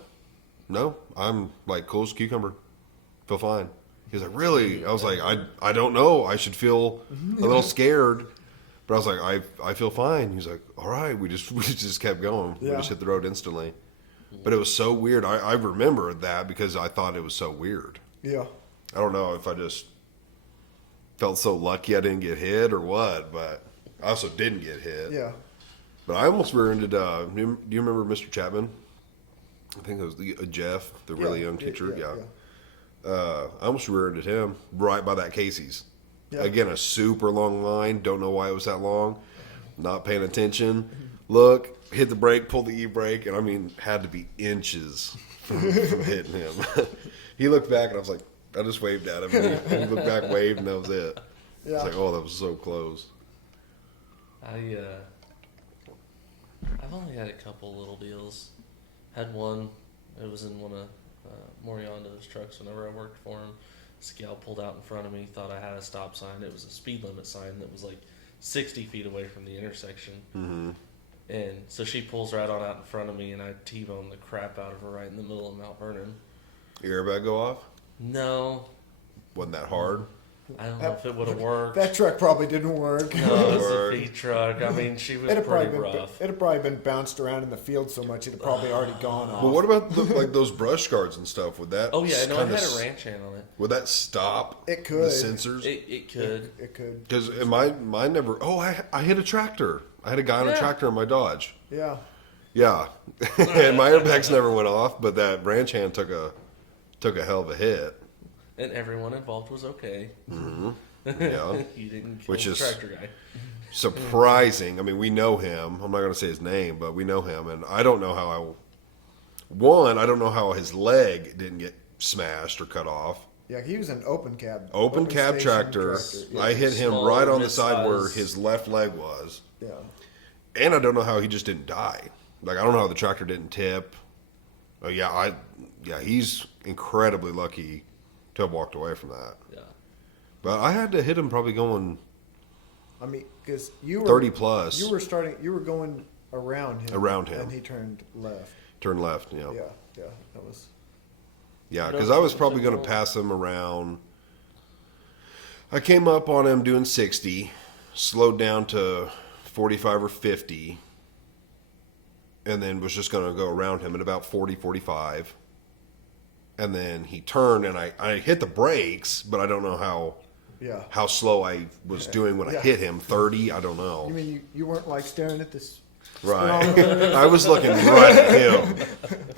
I'm like cool as a cucumber. Feel fine. He was like, really? I was like, I don't know. I should feel a little scared. But I was like, I feel fine. He's like, all right. We just kept going. Yeah. We just hit the road instantly. But it was so weird. I remember that because I thought it was so weird. Yeah. I don't know if I just felt so lucky I didn't get hit or what, but I also didn't get hit. Yeah. But I almost rear-ended, do you remember Mr. Chapman? I think it was Jeff, the really young teacher. Yeah. I almost rear-ended him right by that Casey's. Yeah. Again, a super long line. Don't know why it was that long. Not paying attention. Look, hit the brake, pulled the e-brake, and I mean, had to be inches from hitting him. He looked back, and I was like, I just waved at him. He looked back, waved, and that was it. Yeah. It's like, oh, that was so close. I've only had a couple little deals. Had one. It was in one of Moriando's trucks whenever I worked for him. This gal pulled out in front of me, thought I had a stop sign. It was a speed limit sign that was like 60 feet away from the intersection. Mm-hmm. And so she pulls right on out in front of me, and I T-bone the crap out of her right in the middle of Mount Vernon. Your airbag go off? No, Wasn't that hard? I don't know if it would have worked. That truck probably didn't work. No, it's a feed truck. I mean, she was pretty rough. It'd probably been bounced around in the field so much it'd probably already gone off. But what about like those brush guards and stuff? Would that? Oh yeah, no, I kinda had a ranch hand on it. Would that stop? It could. The sensors. It could. It could. Because mine never. Oh, I hit a tractor. I had a guy on a tractor in my Dodge. Yeah. Yeah, and my airbags never went off, but that ranch hand took a hell of a hit. And everyone involved was okay. Mm-hmm. Yeah, He didn't kill Which the is- tractor guy. surprising. I mean, we know him. I'm not going to say his name, but we know him, and I don't know how. I don't know how his leg didn't get smashed or cut off. Yeah, he was an open cab. Open cab station tractor. Yeah. I hit him Small, right on the side where mid-size. his left leg was. Yeah. And I don't know how he just didn't die. Like, I don't know how the tractor didn't tip. Oh, he's incredibly lucky to have walked away from that. Yeah. But I had to hit him probably going I mean, because you were 30 plus. You were going around him. Around him. and he turned left. Turn left, you know. Yeah, that was. Yeah, because I was probably going to pass him around. I came up on him doing 60, slowed down to 45 or 50, and then was just going to go around him at about 40, 45. And then he turned, and I hit the brakes, but I don't know how slow I was doing when I hit him. 30, I don't know. You mean you weren't like staring at this? Right. I was looking right at him.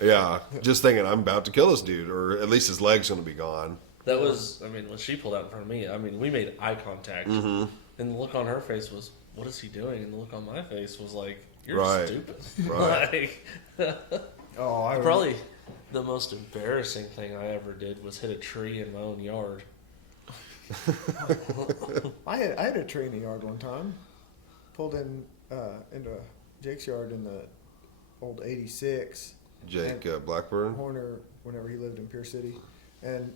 Yeah. Just thinking, I'm about to kill this dude, or at least his leg's going to be gone. That was, I mean, when she pulled out in front of me, I mean, we made eye contact. Mm-hmm. And the look on her face was, what is he doing? And the look on my face was like, you're Right. stupid. Right. Probably the most embarrassing thing I ever did was hit a tree in my own yard. I had a tree in the yard one time. Pulled in into Jake's yard in the old '86. Jake Blackburn. Horner, whenever he lived in Pierce City, and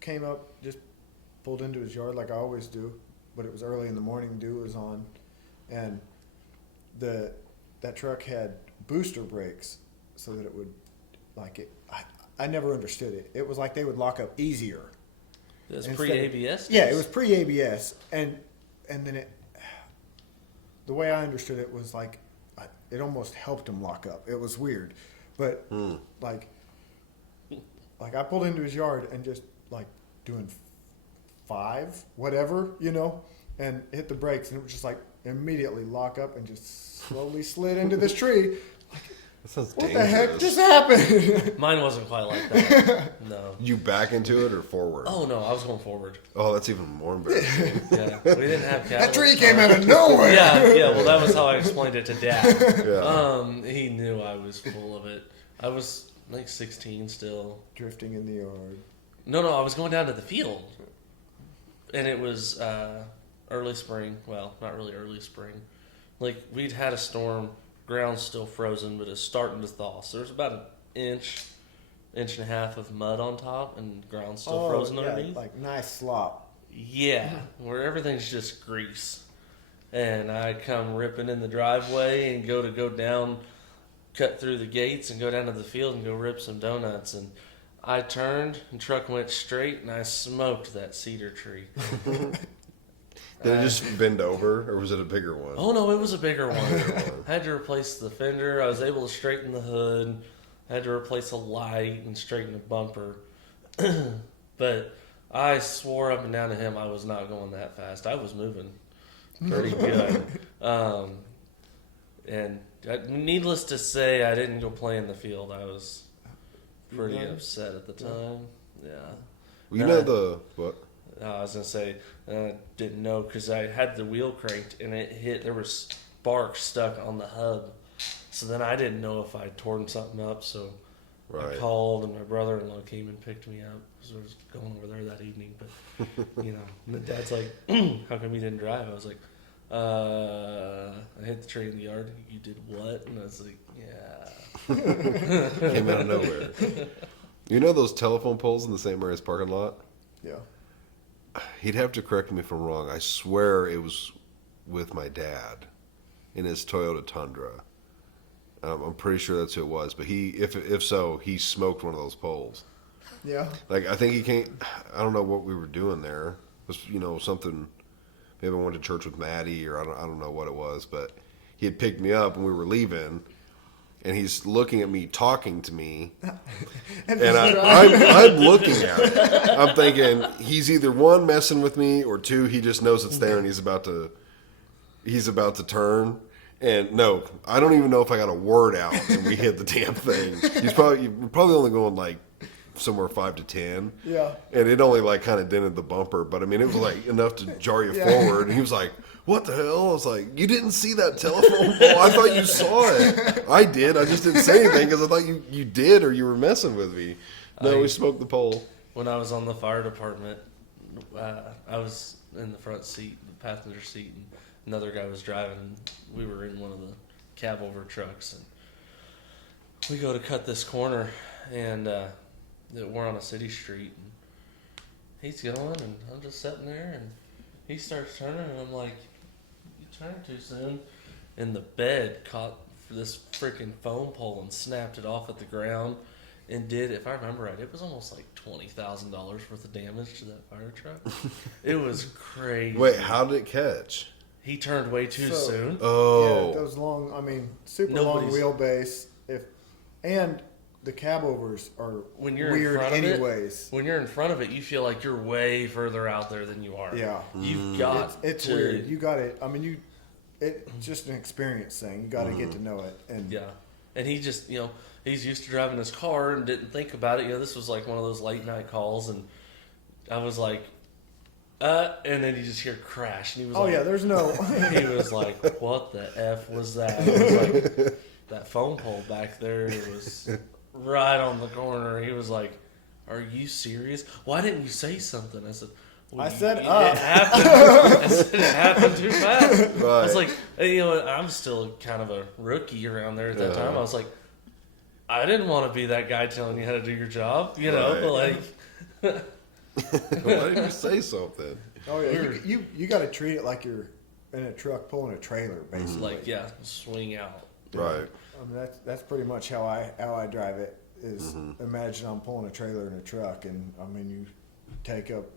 came up, just pulled into his yard like I always do, but it was early in the morning, dew was on, and that truck had booster brakes so that it would, like it. I never understood it. It was like they would lock up easier. It was Instead- pre-ABS? Yeah, it was pre-ABS, and then it. The way I understood it was like, it almost helped him lock up. It was weird, but like I pulled into his yard and just like doing 5, whatever, and hit the brakes, and it was just like immediately lock up and just slowly slid into this tree. That sounds What dangerous. the heck just happened? Mine wasn't quite like that. No. You back into it or forward? Oh, no, I was going forward. Oh, that's even more embarrassing. Yeah, we didn't have That catalyst. tree came out of nowhere. Yeah, well, that was how I explained it to Dad. Yeah. He knew I was full of it. I was like 16 still. Drifting in the yard. No, I was going down to the field. And it was early spring. Well, not really early spring. Like, we'd had a storm. Ground's still frozen, but it's starting to thaw. So there's about an inch and a half of mud on top, and ground's still frozen underneath. Like nice slop. Yeah, where everything's just grease. And I come ripping in the driveway and go down, cut through the gates and go down to the field and go rip some donuts. And I turned and truck went straight and I smoked that cedar tree. Did it just bend over, or was it a bigger one? Oh no, it was a bigger one. I had to replace the fender. I was able to straighten the hood. I had to replace a light and straighten the bumper. But I swore up and down to him I was not going that fast. I was moving pretty good. And needless to say, I didn't go play in the field. I was pretty upset at the time. Yeah. Well, you know what? I was gonna say I didn't know because I had the wheel cranked and it hit. There was sparks stuck on the hub, so then I didn't know if I'd torn something up. So I Right. called and my brother-in-law came and picked me up because I was going over there that evening. But and Dad's like, "How come you didn't drive?" I was like, "I hit the tree in the yard. You did what?" And I was like, "Yeah." Came out of nowhere. You know those telephone poles in the St. Mary's parking lot? Yeah. He'd have to correct me if I'm wrong. I swear it was with my dad. in his Toyota Tundra. I'm pretty sure that's who it was. But if so, he smoked one of those poles. Yeah. Like, I think he came. I don't know what we were doing there. It was something. Maybe I went to church with Maddie, or I don't know what it was. But he had picked me up and we were leaving, and he's looking at me, talking to me, and I'm looking at it. I'm thinking he's either one messing with me, or two, he just knows it's there and he's about to turn. And no, I don't even know if I got a word out and we hit the damn thing. We're probably only going like somewhere 5 to 10. Yeah. And it only like kind of dented the bumper, but I mean it was like enough to jar you forward. And he was like, "What the hell?" I was like, "You didn't see that telephone pole? I thought you saw it." I did. I just didn't say anything because I thought you did, or you were messing with me. No, we smoked the pole. When I was on the fire department, I was in the front seat, the passenger seat, and another guy was driving, and we were in one of the cab over trucks, and we go to cut this corner, and we're on a city street, and he's going, and I'm just sitting there, and he starts turning, and I'm like, "You turned too soon." And the bed caught this freaking phone pole and snapped it off at the ground, and if I remember right, it was almost like $20,000 worth of damage to that fire truck. It was crazy. Wait, how did it catch? He turned way too soon. Oh. Yeah, those super long wheelbase. And the cab overs are When you're weird in front of anyways. when you're in front of it, you feel like you're way further out there than you are. Yeah. You've got It's to, weird. You got it. I mean, it's just an experience thing. You got to get to know it. And Yeah. And he just, he's used to driving his car and didn't think about it. This was like one of those late night calls, and I was like, and then you just hear crash, and he was oh, yeah, there's no. he was like, "What the F was that?" I was like, that phone pole back there was right on the corner. He was like, "Are you serious? Why didn't you say something?" I said, I said, it happened. I said, it happened too fast. Right. I was like, I'm still kind of a rookie around there at that time. I was like, I didn't want to be that guy telling you how to do your job, but like. Why didn't you say something? Oh, yeah. You got to treat it like you're in a truck pulling a trailer, basically. Like, swing out. Right. I mean, that's pretty much how I drive it. Is imagine I'm pulling a trailer in a truck, and I mean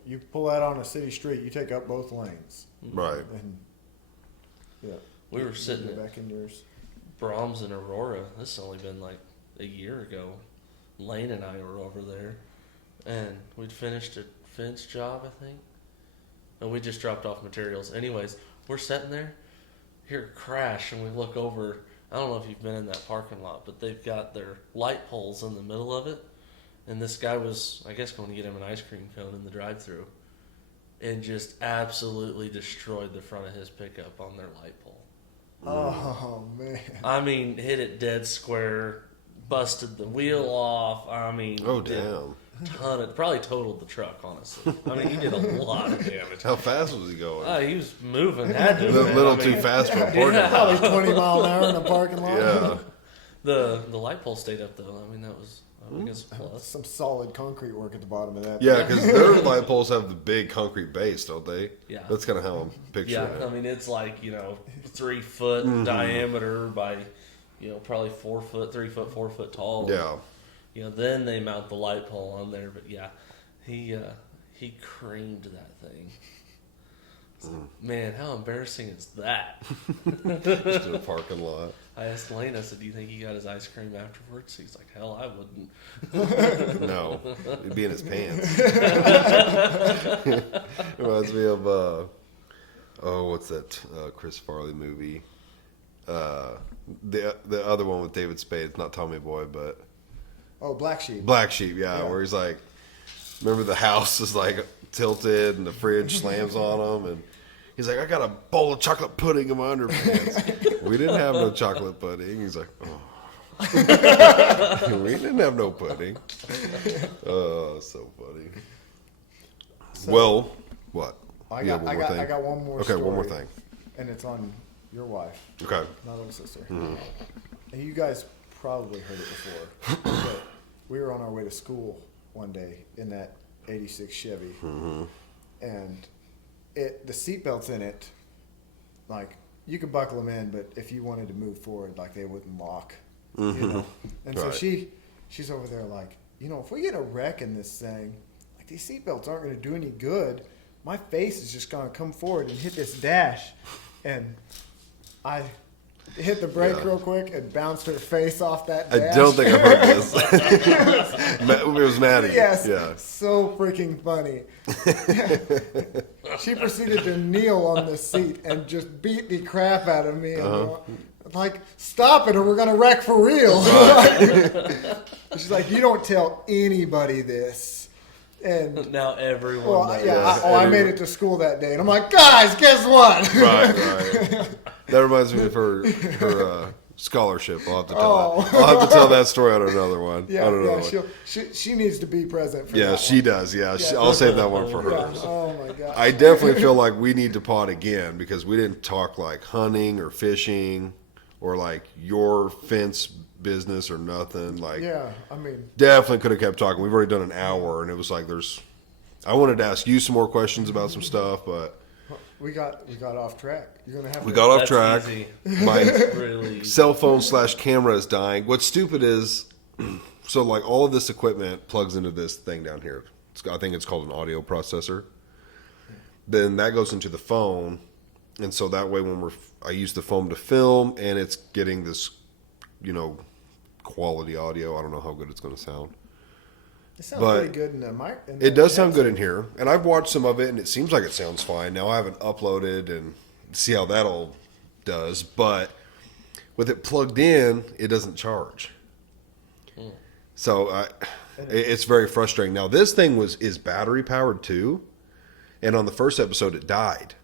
you pull out on a city street, you take up both lanes. Right. And yeah, We were sitting back in yours. Brahms and Aurora. This has only been like a year ago. Lane and I were over there, and we'd finished a fence job, I think, and we just dropped off materials. Anyways, we're sitting there, hear a crash, and we look over. I don't know if you've been in that parking lot, but they've got their light poles in the middle of it, and this guy was, I guess, going to get him an ice cream cone in the drive-thru, and just absolutely destroyed the front of his pickup on their light pole. Oh man! I mean, hit it dead square, busted the wheel off. I mean, Oh, damn. probably totaled the truck, honestly. I mean, he did a lot of damage. How fast was he going? He was moving, had to. A man. little I mean, too fast for a parking lot. Probably 20 mile an hour in a parking lot. Yeah. The light pole stayed up though. I mean, that was I guess a plus. Some solid concrete work at the bottom of that. Yeah, because their light poles have the big concrete base, don't they? Yeah. That's kind of how I'm picturing Yeah, I it. mean, it's like 3 foot diameter by probably 4 foot, 3 foot, 4 foot tall. Yeah. Then they mount the light pole on there, but yeah, he creamed that thing. Man, how embarrassing is that? Just in a parking lot. I asked Lane, I said, "Do you think he got his ice cream afterwards?" He's like, "Hell, I wouldn't." No, it'd be in his pants. Reminds me of what's that Chris Farley movie? The other one with David Spade. It's not Tommy Boy, but Black Sheep. Black Sheep. Yeah, where he's like, remember the house is like tilted and the fridge slams on him, and he's like, "I got a bowl of chocolate pudding in my underpants." We didn't have no chocolate pudding. He's like, "Oh." We didn't have no pudding. Oh, so funny. So, well, what? I You have got one more thing? I got one more. Okay, one more story, thing. and it's on your wife, Okay. my little sister. And you guys probably heard it before. But we were on our way to school one day in that '86 Chevy, and the seatbelt's in it, like you could buckle them in, but if you wanted to move forward, like they wouldn't lock. Mm-hmm. You know? And so Right. she's over there like, if we get a wreck in this thing, like these seatbelts aren't going to do any good. My face is just going to come forward and hit this dash, and I hit the brake Yeah. real quick and bounced her face off that I dash. don't think I've heard this. It was Maddie. Yes, Yeah. so freaking funny. She proceeded to kneel on the seat and just beat the crap out of me. And like, stop it or we're going to wreck for real. She's like, you don't tell anybody this. And Now everyone well, knows. yeah, I made it to school that day. And I'm like, guys, guess what? Right. That reminds me of her scholarship. I'll have to tell that. Oh. I'll have to tell that story on another one. Yeah, on another yeah, one. she needs to be present for Yeah, that she one. does. Yeah, Yeah. I'll save that one for her. Yeah. Oh my god. I definitely feel like we need to pod again because we didn't talk like hunting or fishing or like your fence business or nothing. Like, Yeah, I mean, definitely could have kept talking. We've already done an hour, and it was like I wanted to ask you some more questions about some stuff, but we got off track. You're gonna have we to got off That's track. easy. My Really. cell phone / camera is dying. What's stupid is, so like all of this equipment plugs into this thing down here. I think it's called an audio processor. Then that goes into the phone, and so that way when I use the phone to film, and it's getting this, quality audio. I don't know how good it's going to sound. It sounds but pretty good in the mic. It does sound good in here, and I've watched some of it, and it seems like it sounds fine. Now I haven't uploaded and see how that all does, but with it plugged in, it doesn't charge. So it's very frustrating. Now this thing is battery powered too, and on the first episode it died.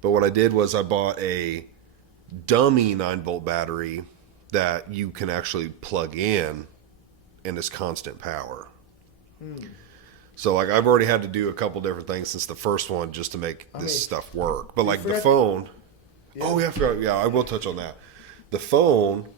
But what I did was I bought a dummy 9-volt battery that you can actually plug in, and it's constant power. So like I've already had to do a couple different things since the first one just to make this stuff work. But like the forgot- phone, Yeah. oh yeah, I forgot. Yeah, I will touch on that. The phone,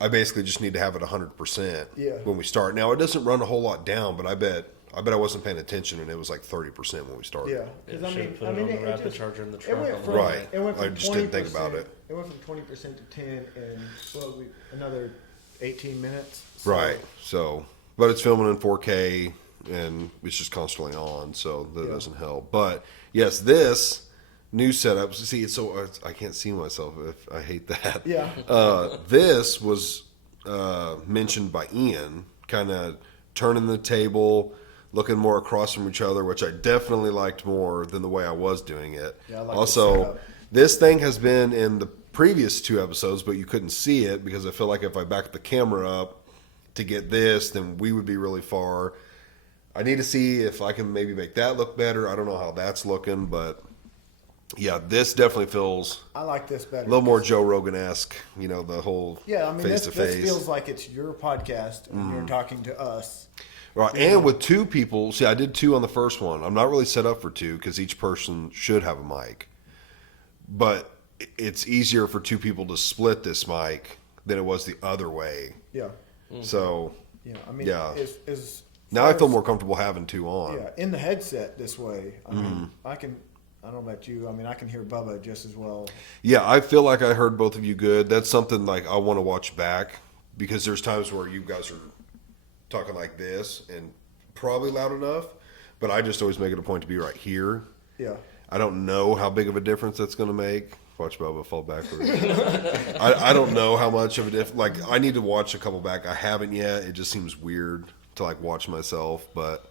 I basically just need to have it 100% Yeah. when we start. Now it doesn't run a whole lot down, but I bet I wasn't paying attention and it was like 30% when we started. Yeah, Yeah, because should put it on the rapid charger in the it trunk. went on the from way. Right. it went from I just didn't think 20%. about it. It went from 20% to 10 in another 18 minutes. So, Right. So, but it's filming in 4K and it's just constantly on, so that Yeah. doesn't help. But yes, this new setup. See, it's so I can't see myself. If I hate that. Yeah. This was mentioned by Ian, kind of turning the table, looking more across from each other, which I definitely liked more than the way I was doing it. Yeah, I like the also, setup. this thing has been in the previous 2 episodes, but you couldn't see it because I feel like if I backed the camera up to get this, then we would be really far. I need to see if I can maybe make that look better. I don't know how that's looking, but yeah, this definitely feels I like this better. a little more Joe Rogan-esque, the whole Yeah, I mean, this face-to-face. feels like it's your podcast and you're talking to us. Right, and with 2 people, see, I did 2 on the first one. I'm not really set up for 2 because each person should have a mic. But it's easier for 2 people to split this mic than it was the other way. Yeah. So Yeah. I mean, Yeah. as now I far feel as- more comfortable having 2 on. Yeah, in the headset this way. I mean, I don't know about you. I mean, I can hear Bubba just as well. Yeah, I feel like I heard both of you good. That's something like I want to watch back because there's times where you guys are talking like this and probably loud enough, but I just always make it a point to be right here. Yeah. I don't know how big of a difference that's going to make. Watch Bubba fall backwards. I don't know how much of a difference. Like, I need to watch a couple back. I haven't yet. It just seems weird to like watch myself, but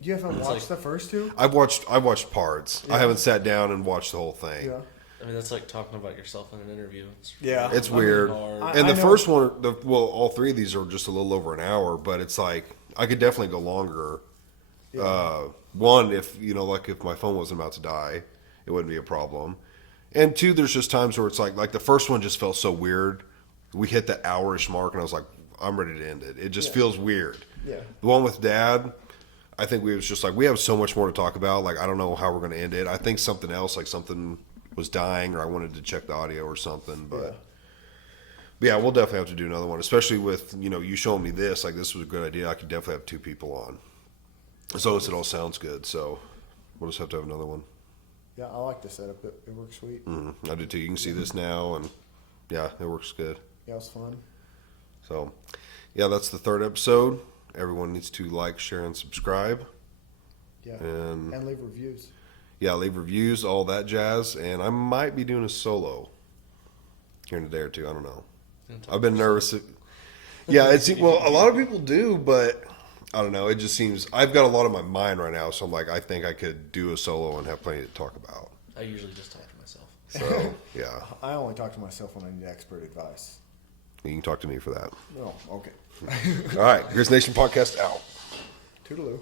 You haven't It's watched like- the first 2? I've watched parts. I haven't sat down and watched the whole thing. Yeah. I mean, that's like talking about yourself in an interview. Yeah. It's I mean, weird. hard. And I the know. first one, all 3 of these are just a little over an hour, but it's like I could definitely go longer. One, if like if my phone wasn't about to die, it wouldn't be a problem. And 2, there's just times where it's like the first one just felt so weird. We hit the hour-ish mark, and I was like, I'm ready to end it. It just feels weird. Yeah. The one with Dad, I think we was just like we have so much more to talk about. Like I don't know how we're going to end it. I think something else, like something was dying, or I wanted to check the audio or something, but. But yeah, we'll definitely have to do another one, especially with, you showing me this. Like, this was a good idea. I could definitely have 2 people on. As long as it all sounds good. So we'll just have to have another one. Yeah, I like the setup. It works sweet. I do too. You can see this now, and yeah, it works good. Yeah, it was fun. So, yeah, that's the 3rd episode. Everyone needs to like, share, and subscribe. Yeah, And and leave reviews. yeah, leave reviews, all that jazz. And I might be doing a solo here in a day or two. I don't know. I've been nervous. Yeah, well, a lot of people do, but I don't know. It just seems I've got a lot on my mind right now, so I'm like, I think I could do a solo and have plenty to talk about. I usually just talk to myself. So yeah, I only talk to myself when I need expert advice. you can talk to me for that. No, okay. All right, Grizz Nation podcast out. Toodaloo.